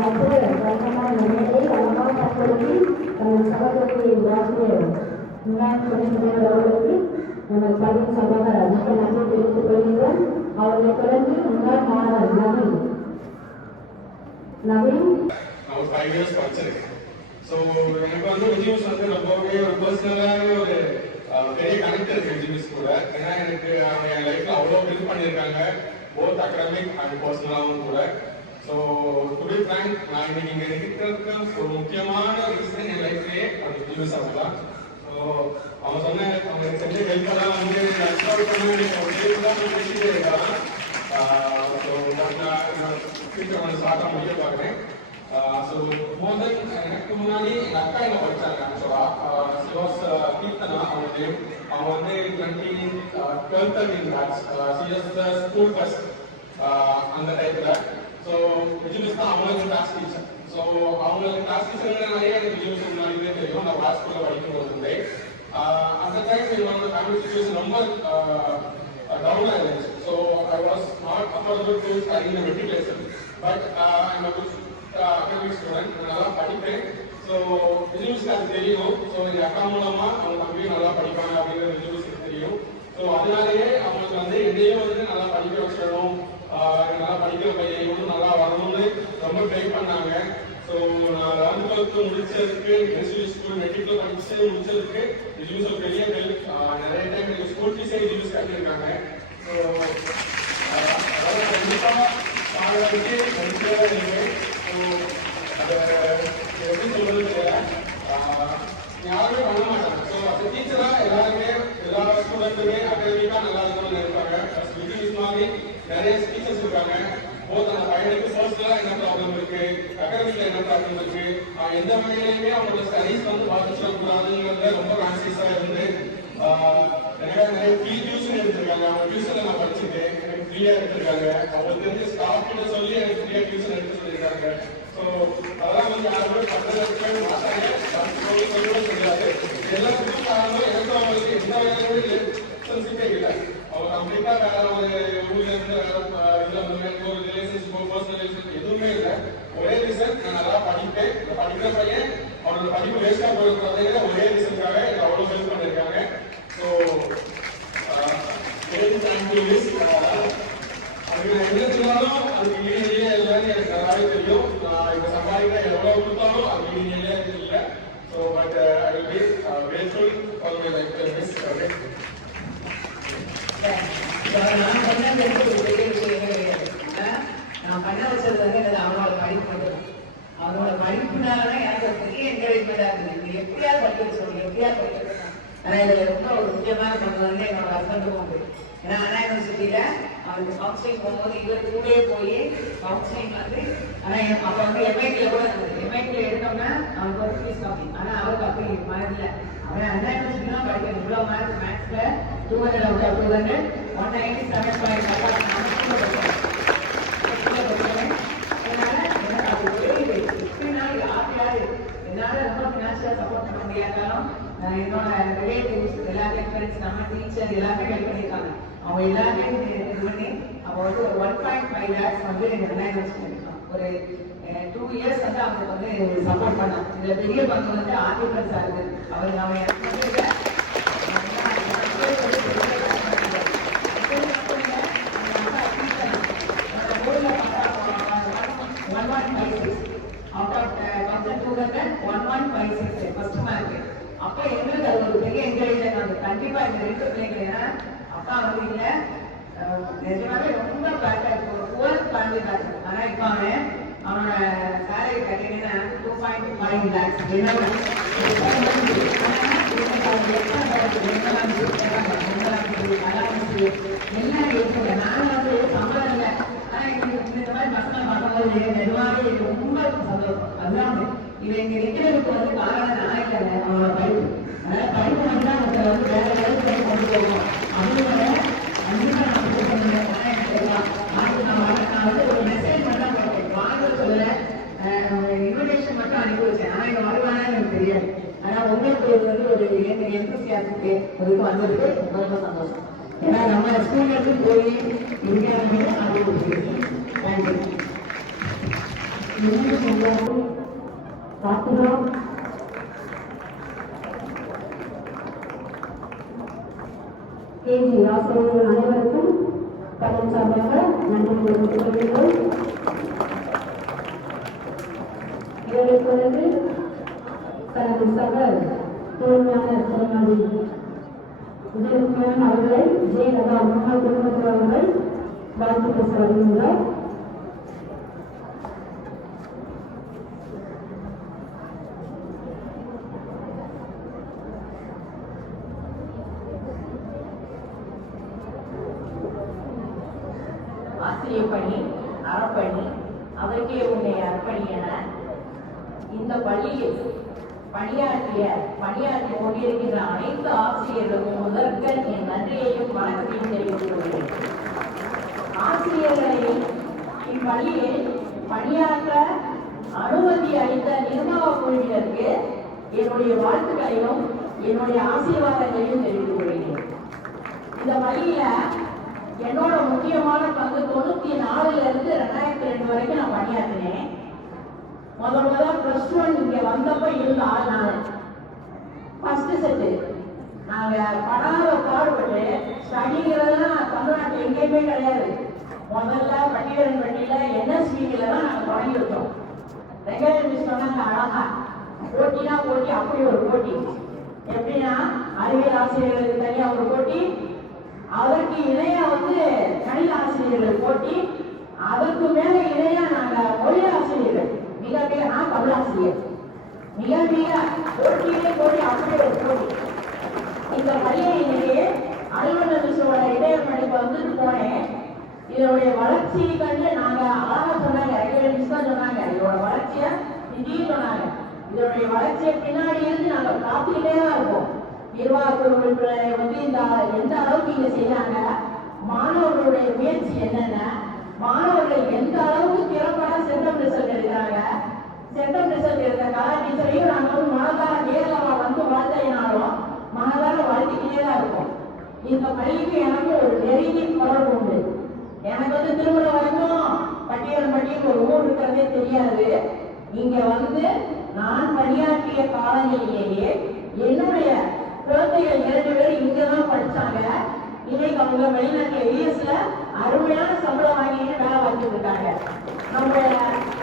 வழக்கமான நிலையை வளமாக பயன்படுத்தி தங்கள் சகோதரியை உருவாக்கிய முன்னாள் துணைமுறையாளர் அவர்களுக்கு நம்ம பதிவு சபாக மிக நன்றி தெரிவித்துக் கொள்கிறோம். அவர்களை தொடர்ந்து முன்னாள் மாணவர் நவீன் நான் 5 இயர்ஸ் படிச்சிருக்கேன். ஸோ எனக்கு வந்து விஜிமிஸ் வந்து ரொம்பவே ஒரு பர்சனலான ஒரு பெரிய கனெக்ட் இருக்கு விஜிமிஸ் கூட. ஏன்னா எனக்கு அவங்க என் லைஃப்ல அவ்வளோ ஹெல்ப் பண்ணியிருக்காங்க, போத் அகடமிக் அண்ட் பர்சனலாகவும் கூட. ஸோ டு பி ஃப்ராங்க், நான் இன்னைக்கு இங்கே இருக்கிறதுக்கு ஒரு முக்கியமான ரீசன் என் லைஃப்லேயே அது விஜிமிஸ் அவங்க தான். ஸோ அவங்க சொன்ன அவங்க செஞ்ச ஹெல்ப்பெல்லாம் வந்து எக்ஸ்ப்ளோர் பண்ண வேண்டிய ஒரு ஹெல்ப் தான் பேசிட்டே இருக்காங்க. ஸோ ஃபியூச்சர் வந்து ஸ்டார்ட்டாக முடிய பார்க்குறேன். ஸோ எனக்கு முன்னாடி எங்கள் அக்கா என்ன படித்தாங்க. ஆக்சுவலாக சிவாஸ் கீர்த்தனா அவங்க வந்து 12th batch CS school first அந்த டைப்பில். ஸோ விஜிமிஸ் தான் அவங்களுக்கு கிளாஸ் டீச்சர். ஸோ அவங்களுக்கு கிளாஸ் டீச்சர்னாலே எனக்கு விஜிமிஸ் முன்னாடியே தெரியும். நான் கிளாஸ் ஸ்கூலில் படிக்கும்போது இருந்தே அந்த டைம் என்னோட ஃபேமிலி சுச்சுவேஷன் ரொம்ப டவுனாக இருந்துச்சு. So I was not affordable to study in matriculation. But I'm a good academic student, நல்லா படிப்பேன். ஸோ விஜிமிஸ்க்கு அது தெரியும். ஸோ எங்கள் அக்கா மூலமாக அவங்க தம்பியும் நல்லா படிப்பாங்க அப்படிங்கிறது விஜிமிஸ்க்கு தெரியும். ஸோ அதனாலேயே அவங்களுக்கு வந்து எதையும் வந்து நல்லா படிக்க வச்சிடணும், நல்லா படிக்கிற பையன் இவனும் நல்லா வரணும்னு ரொம்ப ட்ரை பண்ணாங்க. ஸோ நான் 11th 12th முடிச்சதுக்கு எஸ்யூஎஸ் ஸ்கூல் மெட்ரிக்கில் படிச்சு முடிச்சதுக்கு விஜிமிஸ் ஒரு பெரிய ஹெல்ப். நிறைய டைம் எனக்கு ஸ்கூல் ஃபீஸே விஜிமிஸ் கட்டியிருக்காங்க. ஸோ அதாவது கண்டிப்பாக பாடுறதுக்கு படிக்கிறதா இருக்கேன். ஸோ அதை எப்படி சொல்றது தெரியல, யாருமே பண்ண மாட்டாங்க. ஸோ அந்த டீச்சராக எல்லாருமே எல்லா ஸ்டூடெண்ட்டுமே அகாடமிக்காக நல்லா இருக்கணும்னு நினைப்பாங்க. விஜிமிஸ் மாதிரி நிறைய டீச்சர்ஸ் இருக்காங்க. போத் அந்த பையனுக்கு பர்சனலா என்ன ப்ராப்ளம் இருக்கு, அகாடமிக்ல என்ன ப்ராப்ளம் இருக்கு, எந்த வகையிலுமே அவங்களோட ஸ்டடீஸ் வந்து பாதிச்சிடக்கூடாதுங்கிறத ரொம்ப கான்சியஸா இருந்து நிறைய ஃப்ரீ டியூஷன் எடுத்திருக்காங்க. அவங்க டியூஷன்ல நான் படிச்சிருக்கேன், எனக்கு ஃப்ரீயா எடுத்திருக்காங்க. அவங்களுக்கு தெரிஞ்ச ஸ்டாஃப் கிட்ட சொல்லி எனக்கு ஃப்ரீயா டியூஷன் எடுத்து சொல்லியிருக்காங்க. ஸோ அதெல்லாம் வந்து யாருமே பண்றதுக்கு மாட்டாங்க, சொல்லவே தெரியாது. எல்லாத்துக்கும் காரணம் எனக்கு அவங்களுக்கு எந்த வகையிலுமே ரிலேஷன்ஷிப்பே இல்லை. அவங்க கம்ப்ளீட்டா வேற ஒரு ஊர்ல இருந்து ஒரு ரிலேஷன்ஷிப்போ பர்சனல் ரிலேஷன் எதுவுமே இல்லை. ஒரே ரீசன், நான் நல்லா படிப்பேன், இந்த படிக்கிற பையன் அவரோட படிப்பு வேஸ்டா போயிருக்கிறதுங்கிற ஒரே ரீசனுக்காக எனக்கு அவ்வளவு ஹெல்ப் பண்ணிருக்காங்க. ஸோ அதுக்கு நான் என்ன சொன்னாலும் அதுக்கு ஈடியே இல்லைன்னு எனக்கு நல்லாவே தெரியும். நான் இப்ப சம்பாதிக்க எவ்வளவு கொடுத்தாலும் அதுக்கு ஈடியே இல்லை. So but I will be grateful for my life service. நான் பண்ண வச்சது வந்து எனக்கு அவனோட படிப்பு மட்டும். அவனோட படிப்புனாலதான் எனக்கு பெரிய என்கரேஜ்மெண்டா இருக்குது. எப்படியாவது படிக்க சொல்லுங்க, எப்படியாவது படிக்க. ஆனா இதுல ரொம்ப ஒரு முக்கியமான பங்கு வந்து என்னோட ஹஸ்பண்டுக்கும் உண்டு. ஏன்னா அண்ணா யூனிவர்சிட்டியில அவருக்கு கவுன்சிலிங் போகும்போது இவர் கூடயே போய் கவுன்சிலிங் வந்து, ஆனா அப்ப வந்து எம்ஐடில கூட இருந்தது. எம்ஐடில எடுத்தோம்னா அவனுக்கு ஒரு ஃபீஸ் கம்மி. ஆனா அவருக்கு அப்படி மாதிரி இல்லை. அவன் அண்ணா யூனிவர்சிட்டி தான் படிக்கணும். இவ்வளவு மார்க் மேத்ஸ்ல 200 out of 200, 197.5. என்னால ரொம்ப பினான்சியலா சப்போர்ட் பண்ண முடியாதாலும் என்னோட ரிலேட்டிவ்ஸ் எல்லாருமே, ஃப்ரெண்ட்ஸ், நம்ம டீச்சர் எல்லாருமே ஹெல்ப் பண்ணியிருக்காங்க. அவங்க எல்லாருமே இது பண்ணி அப்போ வந்து ஒரு 1.5 lakhs வந்து எனக்கு இன்வெஸ்ட் பண்ணிருக்காங்க. ஒரு 2 years வந்து அவங்க வந்து சப்போர்ட் பண்ணாங்க. இதுல பெரிய பங்கு வந்து ஆர்டிகல்ஸ் ஆகுது. அவருக்கு அவன் out of 1,200, 1156 first mark. அப்ப எங்களுக்கு அது ஒரு பெரிய என்கரேஜ் ஆகுது. கண்டிப்பா இந்த 2 பிள்ளைங்க, ஏன்னா அப்பா வந்து இல்ல, நிஜமாவே ரொம்ப பேக்கா இருக்கு, ஒரு புவர் ஃபேமிலி பேக். ஆனா இப்ப அவனோட சேலரி கட்டிங்கன்னா 2.5 lakhs. எல்லாம் இருக்கு. நானும் வந்து சம்பளம் இல்லை, ஆனா இந்த மாதிரி பசங்க பார்க்கும்போது நிஜமாவே ரொம்ப சந்தோஷம். அதுதான் இவன் இங்க நிக்கிறதுக்கு வந்து காரணம் நான் இல்லை, அவனோட படிப்பு. அதனால படிப்பு மட்டும்தான் வந்து வேற வேலை கொண்டு போகும் அப்படிங்கிற கண்டிப்பா நான் கொடுக்கணும். நான் வந்து ஒரு மெசேஜ் மட்டும் போட்டேன், வாங்க சொல்ல இன்விடேஷன் மட்டும் அனுப்பி வச்சேன். ஆனா இங்க வருவானா எனக்கு தெரியாது. ஆனா உங்களுக்கு வந்து ஒரு எந்தூசியாஸ்க்கு ஒரு இது வந்திருக்கு, ரொம்ப சந்தோஷம். ஏன்னா நம்ம ஸ்கூல்ல இருந்து போய் இருக்கிறவங்க அனுபவிச்சிருக்கு. தேங்க்யூ. பார்க்கிறோம். கேஜி ஆசிரியர்கள் அனைவருக்கும் பள்ளம் சார்பாக நன்றி தெரிவித்துக் கொள்கிறோம். இதனைத் தொடர்ந்து தனது சக தோல்வியான திருமதி விஜயகுமாரன் அவர்களை ஜெயலலிதா முன்னாள் குடும்பத்தில் அவர்கள் வாழ்த்து பேச வருகின்றார். ஆசிரிய பணி, அறப்பணி, அதற்கே உன்னை அர்ப்பணி என இந்த பள்ளியில் பணியாற்றி கொண்டிருக்கின்ற அனைத்து ஆசிரியர்களுக்கும் முதற்கண் என் நன்றியையும் வணக்கத்தையும் தெரிவித்துக் கொள்கிறேன். ஆசிரியர்களை இப்பள்ளியில் பணியாற்ற அனுமதி அளித்த நிர்வாக குழுவினருக்கு என்னுடைய வாழ்த்துக்களையும் என்னுடைய ஆசீர்வாதங்களையும் தெரிவித்துக் கொள்கிறேன். இந்த பள்ளியில என்னோட முக்கியமான பங்கு 94ல இருந்து 2002 வரைக்கும் நான் பணியாற்றினேன். முதல்ல +1 இங்க வந்தப்ப இருந்த ஆள் நான். ஃபர்ஸ்ட் செட்டு நாங்க படாத பாடுபட்டு ஸ்டடிங்கிறதெல்லாம் தமிழ்நாட்டில் எங்கேயுமே கிடையாது. முதல்ல பட்டியலில் NSVல தான் நாங்கள் தொடங்கி வச்சோம். ரெகுலர் மிஸ் சொன்னாங்க அழகா, போட்டினா போட்டி, அப்படி ஒரு போட்டி. எப்படின்னா அறிவியல் ஆசிரியர்களுக்கு தனியா ஒரு போட்டி, அதற்கு இணையா வந்து கணித ஆசிரியர்கள் போட்டி, அதற்கு மேல இணையா நாங்க மொழி ஆசிரியர்கள் மிக மிக, நான் தமிழ் ஆசிரியர், மிக மிக போட்டியிலே போட்டி, அப்படி ஒரு போட்டி. இந்த பள்ளியை இன்னைக்கு அலுவலர் மிஸ்ஸோட இடையர் படிப்பை வந்துட்டு போனேன். இதனுடைய வளர்ச்சியை கண்டு நாங்க அழகா சொன்னாங்க, ரெகுலர் மிஸ் தான் சொன்னாங்க, இதோட வளர்ச்சியை திடீர்னு சொன்னாங்க. இதனுடைய வளர்ச்சியை பின்னாடி இருந்து நாங்க பார்த்துக்கிட்டே தான் இருக்கோம். நிர்வாக குழு உறுப்பினரை வந்து இந்த எந்த அளவுக்கு இங்க செய்யறாங்க, மாணவர்களுடைய முயற்சி என்னென்ன, மாணவர்கள் எந்த அளவுக்கு திறப்பட சென்டம் ரிசல்ட் எடுக்கிறாங்க. சென்டம் ரிசல்ட் எடுத்த கலா டீச்சரையும் நாங்க வந்து மனதார நேரில் வந்து வாழ்த்தையினாலும் மனதார வாழ்த்திக்கிட்டே தான் இருக்கோம். இந்த பள்ளிக்கு எனக்கு ஒரு நெருங்கிய தொடர்பு உண்டு. எனக்கு வந்து திருமணம் வரைக்கும் பட்டியல் ஒரு ஊர் இருக்கிறதே தெரியாது. இங்க வந்து நான் பணியாற்றிய காலங்களிலேயே என்னுடைய குழந்தைகள் 2 பேர் இங்கதான் படிச்சாங்க. இன்னைக்கு அவங்க வெளிநாட்டு யூஎஸ்ல அருமையான சம்பளம் வாங்கிட்டு வேலை பார்த்துட்டு இருக்காங்க. நம்ம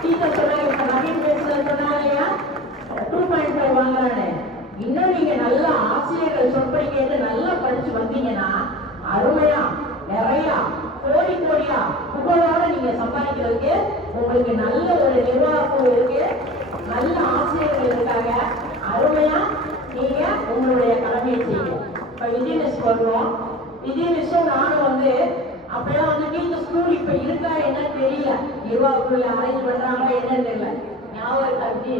டீச்சர் சொன்னாங்க, இப்ப நவீன் பேசுறது சொன்னாங்க 2.5 வாங்குறானே. இன்னும் நீங்க நல்ல ஆசிரியர்கள் சொற்படி கேட்டு நல்லா படிச்சு வந்தீங்கன்னா அருமையா நிறைய கோடியா புகழோட நீங்க சம்பாதிக்கிறதுக்கு உங்களுக்கு நல்ல ஒரு நிர்வாகம் இருக்கு, நல்ல ஆசிரியர்கள் இருக்காங்க. அருமையா நீங்க உங்களுடைய கடமையை செய்யணும். இப்ப விஜயமிஸ் வருவோம். விஜயமிஸும் நானும் வந்து அப்பெல்லாம் வந்து நீங்க ஸ்கூல் இப்ப இருக்கா என்னன்னு தெரியல, நிர்வாகக்குள்ள அரேஞ்ச் பண்றாங்களா என்னன்னு தெரியல. ஞாபகம் கட்சி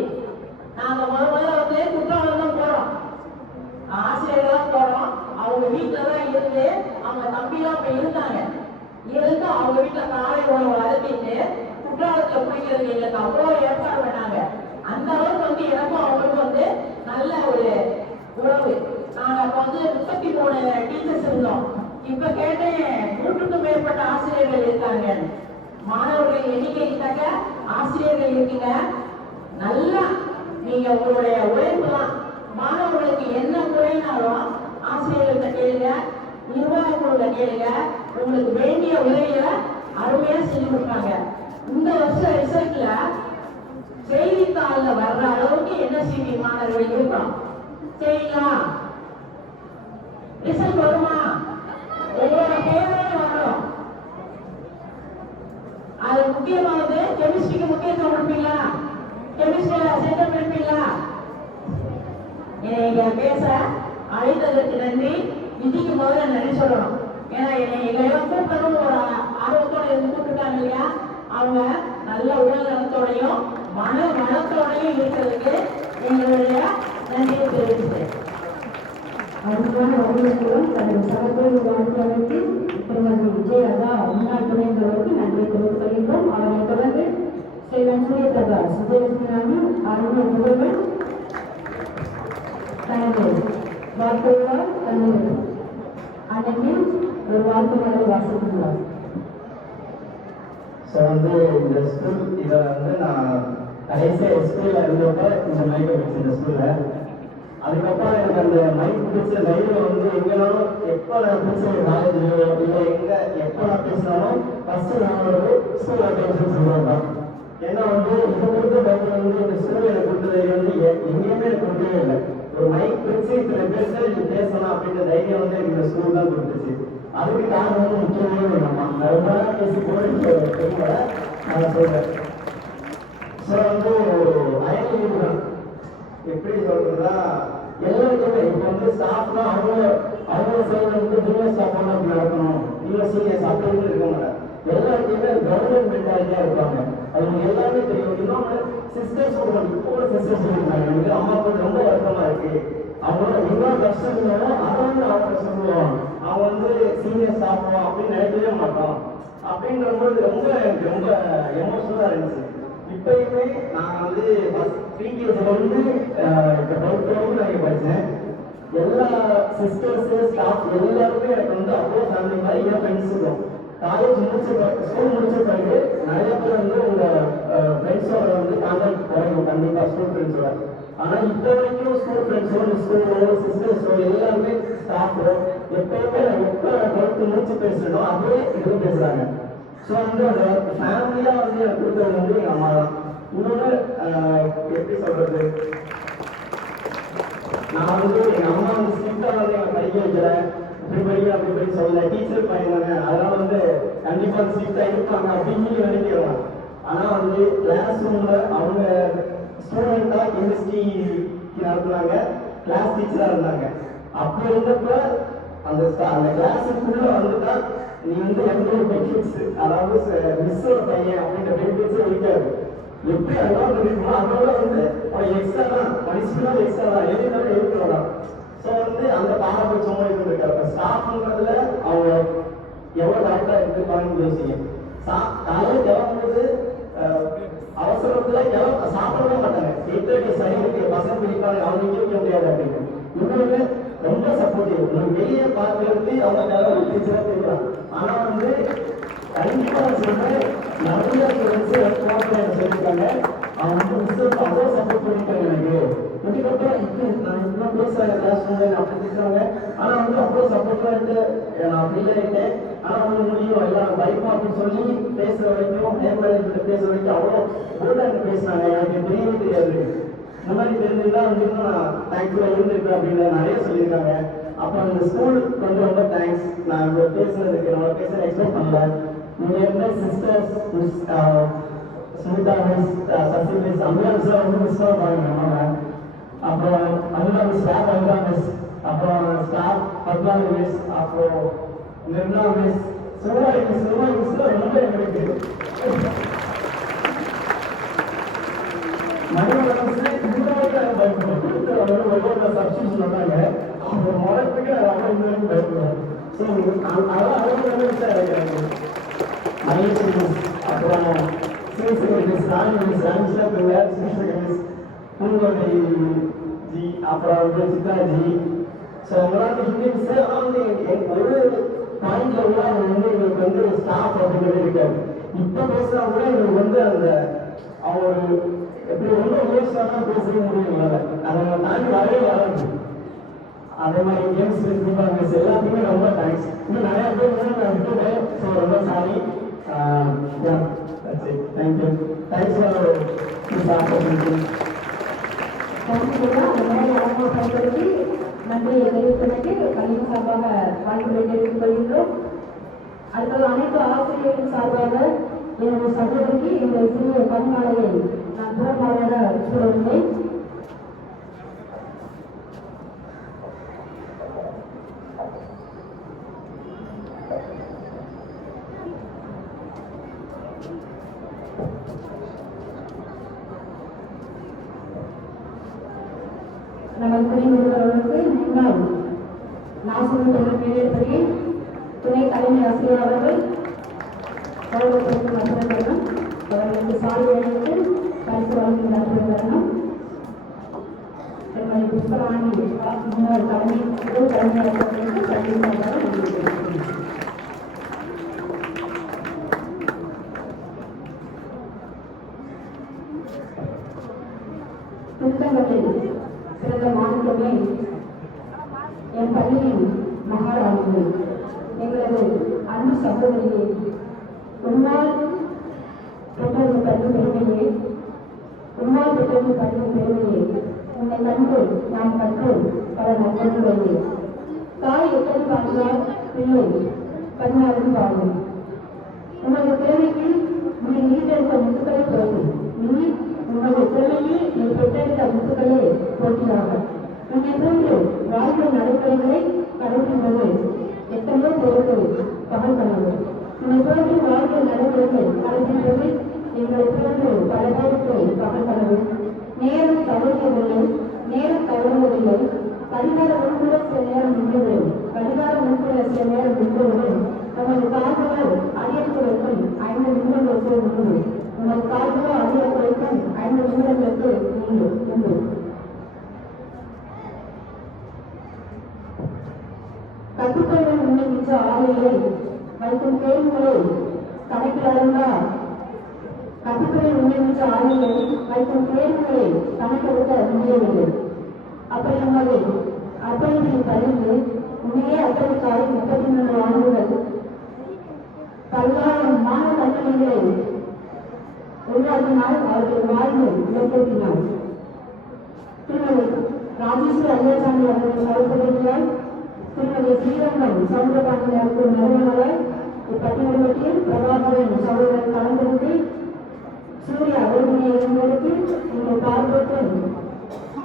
நாங்க முதல்ல வந்து குற்றாலம் தான் போறோம், ஆசிரியர்கள்லாம் போறோம். அவங்க வீட்டுல தான் இருந்து அவங்க தம்பிலாம் இப்ப இருந்தாங்க. இருந்து அவங்க வீட்டுல காலை உணவு அழுத்திட்டு குற்றாலத்துல குடிக்கிறது எங்களுக்கு அவ்வளவு ஏற்பாடு பண்ணாங்க. அந்த அளவுக்கு வந்து எனக்கும் அவங்களுக்கும் வந்து நல்ல ஒரு உறவு. நாங்க அப்ப வந்து 33 டீச்சர்ஸ் இருந்தோம். இப்ப கேட்டேன் 100க்கும் மேற்பட்ட ஆசிரியர்கள் இருக்காங்க. மாணவர்கள் எண்ணிக்கை தக்க ஆசிரியர்கள் இருக்கீங்க. நல்லா நீங்க உங்களுடைய உழைப்பு தான். மாணவர்களுக்கு என்ன குறைனாலும் ஆசிரியர்கள்ட்ட கேளுங்க, நிர்வாகங்களோட கேளுங்க, உங்களுக்கு வேண்டிய உதவிகளை அருமையா செஞ்சு கொடுப்பாங்க. இந்த வருஷம் ரிசல்ட்ல செய்தித்தாள்ல வர்ற அளவுக்கு NSCB மாணவர்கள் இருக்கோம். சரிங்களா? ரிசல்ட் வருமா? உங்களோட பேரோட வரணும். அது முக்கியமானது. கெமிஸ்ட்ரிக்கு முக்கியத்துவம் கொடுப்பீங்களா? கெமிஸ்ட்ரியில சென்டம் எடுப்பீங்களா? என்னை பேச அழைத்ததற்கு நன்றி. விதிக்கு முதல்ல நன்றி சொல்லணும். ஏன்னா எல்லாம் கூப்பிடணும் ஒரு ஆர்வத்தோட இருந்து கூப்பிட்டுருக்காங்க இல்லையா, அவங்க நல்ல உடல் நலத்தோடையும் மன வளத்தோடையும் இருக்கிறதுக்கு எங்களுடைய நன்றியை தெரிவிக்கிறேன். அதுக்கான அவர்களுக்கும் தனது சகோதரி வாழ்க்கைக்கு திருமதி விஜயலதா முன்னாள் துணைந்தவருக்கு நன்றி தெரிவித்துக் கொள்கின்றோம். அவரை தொடர்ந்து ஸ்ரீமன் சூரியபிரகாஷ் விஜயலட்சுமி அருமை முதல்வர் தனது வாக்குறுவார் தனது அன்னையில் ஒரு வாக்குறுவரை வாசித்துள்ளார். ஸோ வந்து இந்த ஸ்கூல் இதை வந்து நான் கடைசியாக ஸ்கூலில் இருந்தப்போ இந்த மைக்கை வச்சு இந்த ஸ்கூலில், அதுக்கப்புறம் எனக்கு அந்த மைக் பிடிச்ச தைரியம் வந்து எங்கேனாலும் எப்போ நான் பிடிச்ச காலேஜ்லையோ இல்லை எப்போ நான் பேசினாலும் ஃபஸ்ட்டு நான் ஒரு ஸ்கூல் அட்டென்ஷன் சொல்லுவேன் தான். ஏன்னா வந்து இதை கொடுத்த தைரியம் வந்து இந்த ஸ்கூல் எனக்கு கொடுத்த தைரியம் வந்து எங்கேயுமே எனக்கு கொடுக்கவே இல்லை. ஒரு மைக் பிடிச்சி இத்தனை பேர் நீ பேசலாம் அப்படின்ற தைரியம் வந்து எனக்கு இந்த ஸ்கூல் தான் கொடுத்துச்சு. அதுக்கு காரணம் வந்து முக்கியமான ஒரு அம்மா. நான் ரொம்ப நாள் பேசி போட நான் சொல்றேன். ஸோ வந்து அயல் தான் எப்படி சொல்றதுன்னா எல்லாருக்குமே இப்போ வந்து ஸ்டாஃப்னா அவங்க சைடில் வந்து ஜூனியர் ஸ்டாஃப் அப்படி நடக்கணும், நீங்கள் சீனியர்ஸ் அப்படின்னு இருக்க மாட்டாங்க. எல்லாருக்குமே கவர்மெண்ட் மென்டாலிட்டியாக இருப்பாங்க. அவங்க எல்லாமே தெரியும். இன்னொன்று சிஸ்டர்ஸ் இப்போ கூட சிஸ்டர்ஸ் இருக்காங்க. எனக்கு அம்மாவுக்கு ரொம்ப வருத்தமா இருக்கு. அவங்க எவ்வளோ கஷ்டம் இருந்தாலும் அதை வந்து அவங்க சொல்லுவோம். அவங்க வந்து சீனியர் ஸ்டாஃப் அப்படின்னு நினைக்கவே மாட்டோம். அப்படின்றபோது ரொம்ப எமோஷனலாக இருந்துச்சு. இப்பயுமே நான் வந்து ப்ரீகேஜில் வந்து இப்போ 12th நான் இங்கே படித்தேன். எல்லா சிஸ்டர்ஸு ஸ்டாஃப் எல்லாருமே எனக்கு வந்து அவ்வளோ ஃபேமிலி மாதிரி என் ஃப்ரெண்ட்ஸ் இருக்கும். காலேஜ் ஸ்கூல் முடிச்ச பிறகு நிறைய பேர் வந்து உங்கள் ஃப்ரெண்ட்ஸோட வந்து கான்டாக்ட் குறையும் கண்டிப்பாக, ஸ்கூல் ஃப்ரெண்ட்ஸோட. ஆனால் இப்போ வரைக்கும் ஸ்கூல் ஃப்ரெண்ட்ஸோ ஸ்கூலோ சிஸ்டர்ஸோ எல்லாருமே ஸ்டாஃபோ எப்பயுமே நான் எப்போ 12th முடிச்சு பேசுகிறேனோ அதே இது பேசுகிறாங்க. ஸோ வந்து அந்த ஃபேமிலியாக வந்து எனக்கு கொடுத்தது வந்து எங்கள் அம்மா தான். இன்னொன்று எப்படி சொல்கிறது, நான் வந்து எங்கள் அம்மா வந்து ஸ்ட்ரிக்டாக வந்து எங்களை படிக்க வைக்கிறேன், இப்படி படிக்க அப்படி படி சொல்லலை. டீச்சர் பையனாங்க, அதெல்லாம் வந்து கண்டிப்பாக ஸ்ட்ரிக்டாக இருப்பாங்க அப்படின்னு நினைக்கிறேன். ஆனால் வந்து கிளாஸ் ரூமில் அவங்க ஸ்டூடெண்ட்டாக கெமிஸ்ட்ரி நடத்துனாங்க, கிளாஸ் டீச்சராக இருந்தாங்க. அப்போ இருந்தப்ப அந்த கிளாஸுக்குள்ள வந்துட்டா நீ வந்து எந்த ஒரு பெனிஃபிட்ஸ், அதாவது மிஸ்ஸோட பையன் அப்படின்ற பெனிஃபிட்ஸே இருக்காது. எப்படி அதெல்லாம் இருக்குமோ அதோட வந்து எக்ஸ்ட்ரா தான் பனிஷ்மெண்ட், எக்ஸ்ட்ரா தான் எதுனாலும் இருக்கிறோம். ஸோ வந்து அந்த பாரபட்சமும் இது இருக்காரு. ஸ்டாஃப்ன்றதுல அவங்க எவ்வளோ கரெக்டாக இருப்பாங்கன்னு யோசிங்க. காலையில் கிளம்பும்போது அவசரத்துல சாப்பிடவே மாட்டாங்க. 8:30 சரி பசங்க பிடிப்பாங்க, அவங்க இங்கே வைக்க முடியாது அப்படின்னு. இன்னொன்று ரொம்ப சப்போர்ட்டிவ். உங்களுக்கு வெளியே பார்க்கறது அவங்க நேரம் டீச்சராக தெரியலாம். ஆனா வந்து கண்டிப்பா சொல்றேன், நிறைய சொல்லியிருக்காங்க. அவங்க வந்து மிஸ்ஸுக்கு அவ்வளோ சப்போர்ட் பண்ணிட்டாங்க எனக்கு. இதுக்கப்புறம் நான் இன்னும் பேசுறேன் கிளாஸ் அப்படி இருக்கிறாங்க. ஆனா வந்து அவ்வளோ சப்போர்ட்டா இருக்கு, நான் ஃப்ரீ ஆயிட்டேன். ஆனா வந்து முடியும் எல்லாம் பைக்கும் அப்படின்னு சொல்லி பேசுற வரைக்கும், நேர்மறைகிட்ட பேசுற வரைக்கும் அவ்வளோ போல்டா பேசினாங்க. எனக்கு தெரியவே தெரியாது. இந்த மாதிரி தெரிஞ்சிருந்தா வந்து நான் தேங்க்ஃபுல்லாக இருந்திருப்பேன் அப்படின்னு நிறைய சொல்லியிருக்காங்க. அப்போ அந்த ஸ்கூலுக்கு வந்து ரொம்ப தேங்க்ஸ். நான் இவ்வளோ பேசுனதுக்கு நம்மளை பேச எக்ஸ்பெக்ட் பண்ணல. இங்கே இருந்த sisters Sumitha miss, Sasi miss, Amila மிஸ்லாம் வந்து மிஸ்ஸாக பாருங்க. அப்புறம் Amila miss, staff Amila miss, அப்புறம் ஸ்டாஃப் பத்மாவதி மிஸ், அப்புறம் நிர்மலா மிஸ், சுமாரி மிஸ்லாம் ரொம்ப எங்களுக்கு சப்ஸ்டியூஷன் வந்தாங்க. அவங்க முறைக்கு அவங்க பயப்படுவாங்க. ஸோ அதெல்லாம் மகேஷ் மிஸ், அப்புறம் சிவசங்கர் மிஸ், ராணி மிஸ், பூங்கோதை ஜி, அப்புறம் வந்து சித்தாஜி. ஸோ எல்லாரும் ஹிந்தி மிஸ் வந்து ஒரு பாயிண்ட்ல உள்ள அவங்க வந்து எங்களுக்கு வந்து ஸ்டாஃப் அப்படிங்கிறது இருக்காது. இப்போ பேசுனா கூட எங்களுக்கு வந்து அந்த அவங்க எப்படி ரொம்ப முயற்சியாக பேசவே முடியுங்களா, அதை தாண்டி வரவே வராது. அதே மாதிரி கேம்ஸ் மிஸ் எல்லாத்துக்குமே ரொம்ப தேங்க்ஸ். இன்னும் நிறைய பேர் நான் விட்டுட்டேன். ஸோ ரொம்ப sorry. Thank you. Thanks for this opportunity. நன்றியை தெரிவிப்பதற்கு பள்ளி சார்பாக வாழ்த்துக்களை தெரிவித்துக் கொள்கின்றோம். அடுத்தது அனைத்து ஆசிரியர்கள் சார்பாக எனது சகோதரிக்கு எங்கள் சிறிய பணியாளரை நான் சிறப்பாக சூழவில்லை. நமது துணை நிறுவனர்களுக்கு முன்னாள் நாசூர் தொழில்நுட்ப துணை தலைமை ஆசிரியர் அவர்கள் கௌரவத்திற்கு நன்றி. அவர்களுக்கு சாலை வழங்கிட்டு பரிசு வழங்கி நன்றி வரணும். திருமதி புஷ்பராணி முன்னாள் தலைமையாளர்களுக்கு திருத்தங்களில் சிறந்த மாணவர்களே, என் பள்ளியின் மகாராணிகளே, எங்களது அன்பு சகோதரியே, உன்னால் பெற்றோர்கள் பள்ளியின் பெருமையே, உன்னால் பெற்றோர்கள் பள்ளியின் பெருமையே, உன்னை கண்டு நாம் கற்று பல நற்பண்புகளே. தாய் எப்படி பார்த்தால் பிள்ளை 16 வாழும். உனது திறமைக்கு நீ நீட்டெடுத்த முத்துக்களை போகும். நீ உனது திறமைக்கு நீ பெற்றெடுத்த முத்துக்களே போட்டியாக. உன்னை போன்று வாழ்க்கை நடைமுறைகளை கடைபிடிப்பது எத்தனையோ பேருக்கு பகல் கனவு. உன்னை போன்று வாழ்க்கை நடைமுறைகள் கடைபிடிப்பது எங்களை போன்று பல பேருக்கு பகல் கனவு. நேரம் தவறுவதில்லை, நேரம் தவறுவதில்லை. கடிகார உட்புற சில நேரம் நின்றது, கடிகார உட்புற சில நேரம் நின்றது. நமது கால்கள் அறியப்படுவதற்கும் 5 நிமிடங்களுக்கு உண்டு. நமது கால்களோ அறியப்படுவதற்கும் 5 நிமிடங்களுக்கு உண்டு. கட்டுப்பாடுகள் உண்மைமிக்க ஆலையை வைக்கும் கேள்விகளை கணக்கில் அடங்கால் கட்டுப்பாடு உண்மைமிக்க ஆலையை வைக்கும் கேள்விகளை கணக்கெடுக்க முடியவில்லை. அப்படி நமது அர்ப்பணிப்பின் பதிவு உண்மையே அர்ப்பணித்தால் 33 ஆண்டுகள் பல்லாயிரம் மாணவ கல்விகளை உருவாக்கினால் அவர்கள் வாழ்வு இலக்கியத்தினார். திருமதி ராஜேஸ்வரி ஐயாசாமி அவர்கள் சகோதரியால் திருமதி ஸ்ரீரங்கம் சமுதிரபாண்டியருக்கு நிறுவனர் இப்பட்டியலில் பிரபாகரன் சகோதரர் கலந்திருந்து சூர்யா ஒருங்கிணைய இவர்களுக்கு உங்கள் பார்வைக்கு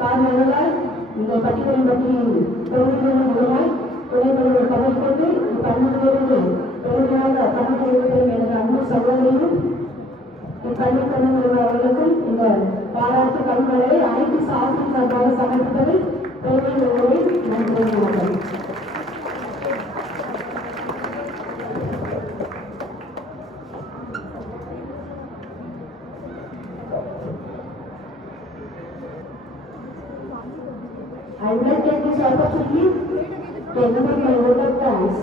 காரணங்களால் இந்த பட்டியலின் பற்றியின் தொழில்நுட்ப மூலமாய் துணைத்தலைவர் தமிழ் கொண்டு இப்பள்ளியிலிருந்து பெருமையாக தமிழ் தெரிவிப்பதும் எனது அன்பு சகோதரியும் இப்பள்ளி தமிழ் அவர்களுக்கும் இந்த பாராட்டு கண்களை அனைத்து சாதனை சார்பாக சமர்ப்பிப்பது பெருமை உள்ளதை நன்றி வணக்கம். I would like to take this opportunity to express my vote of thanks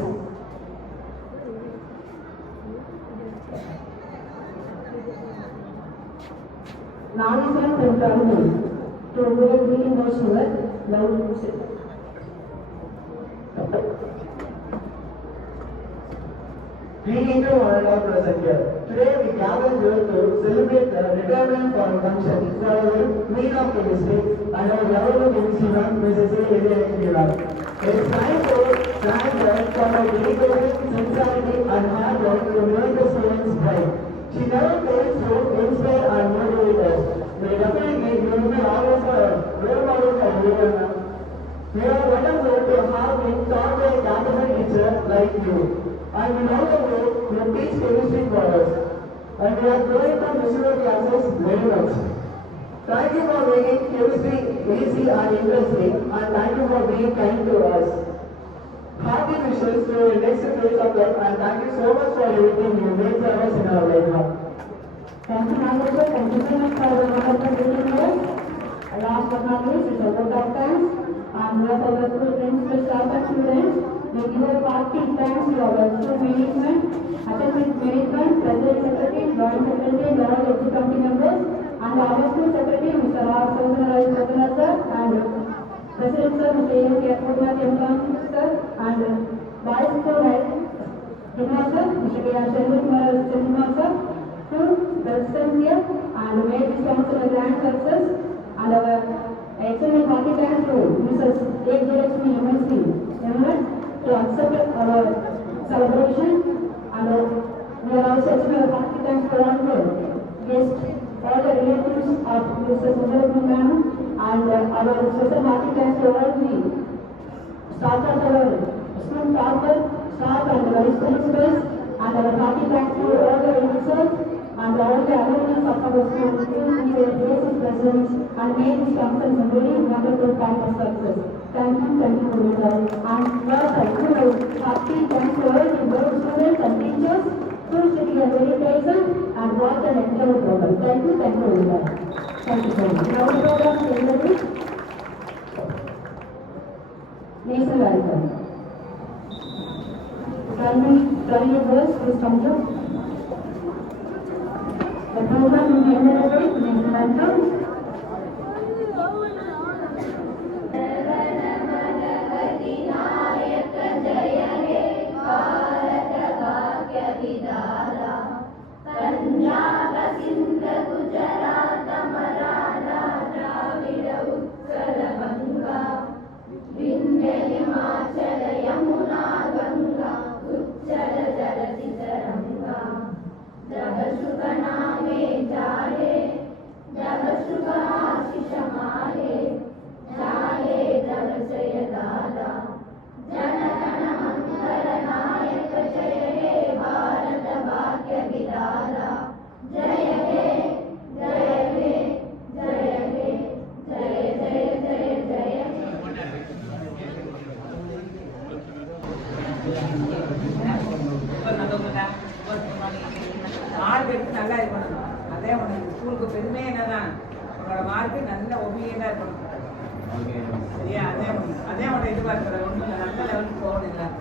Nageshwaran from Tamil to avoid being more sure, loud music. Greetings to all our present here. Today we gather here to celebrate the retirement for a function for our Queen of Chemistry and our lovable chemistry ma'am, Mrs. A. It is time to thank her for her dedication, sincerity and hard work to make the students bright. She never fails to inspire and motivate us. We definitely will be always a role model for everyone. We are wonderful to have been taught by a capital teacher like you. And we know the way you teach chemistry for us. And we are growing from visual classes very much. Thank you for making chemistry easy and interesting, and thank you for being kind to us. Happy wishes to your next phase of life, and thank you so much for everything you made for us in our life. Thank you, Nageshwar. Thank you so much for the wonderful meeting here. Last but not least, it's a vote of thanks. And we have our school principal, staff and students. We give a party thanks to our school management, academic management, president secretary, joint secretary, all executive committee members, and our school secretary, Mr. R. Saundaraj Prasanna sir, and president sir, Mr. A. K. Apurva sir, and vice school headmaster, Mr. K. R. Sharma sir, to president here, and made this council a grand success, and our excellent party thanks to Mrs. A. Jayalakshmi MSc, to accept our celebration, and we are also extending our party thanks to all the guests, all the relatives of Mr. Sundarabhu ma'am, and our special party thanks to all the staff of our school topper, staff and vice principals, and our party thanks to all the officers and all the alumni of our school who were basic presidents and made this conference a very wonderful kind of success. Thank you, Vinod. And first, I give a happy thanks to all the board students and teachers who sitting a very pleasant and watch and enjoy the program. Thank you, Vinod. Thank you so much. Now, the program is ended. National anthem. Primary verse, please come here. The program will be ended with national anthem. Punjab Sindh Gujarat Maratha Dravid Utkal बंगा विंध्य हिमाचल यमुना गंगा उच्चल जलधि तरंगा जब शुभ नामे जाहे जब शुभ आशीष माहे जाहे जब जय दादा जन गण मंगल नायक जय हे भारत भाग्य विधाता जय हे जय हे जय हे जय जय जय जय மார்க் எடுத்து நல்லா இது பண்ணணும். அதே உனக்கு ஸ்கூலுக்கு பெருமையே என்னதான் உங்களோட மார்க்கு நல்ல ஒபியண்டா இருக்கணும். சரியா? அதே உனக்கு எதிர்பார்க்கிற ஒன்று நல்ல லெவலுக்கு போகணும்.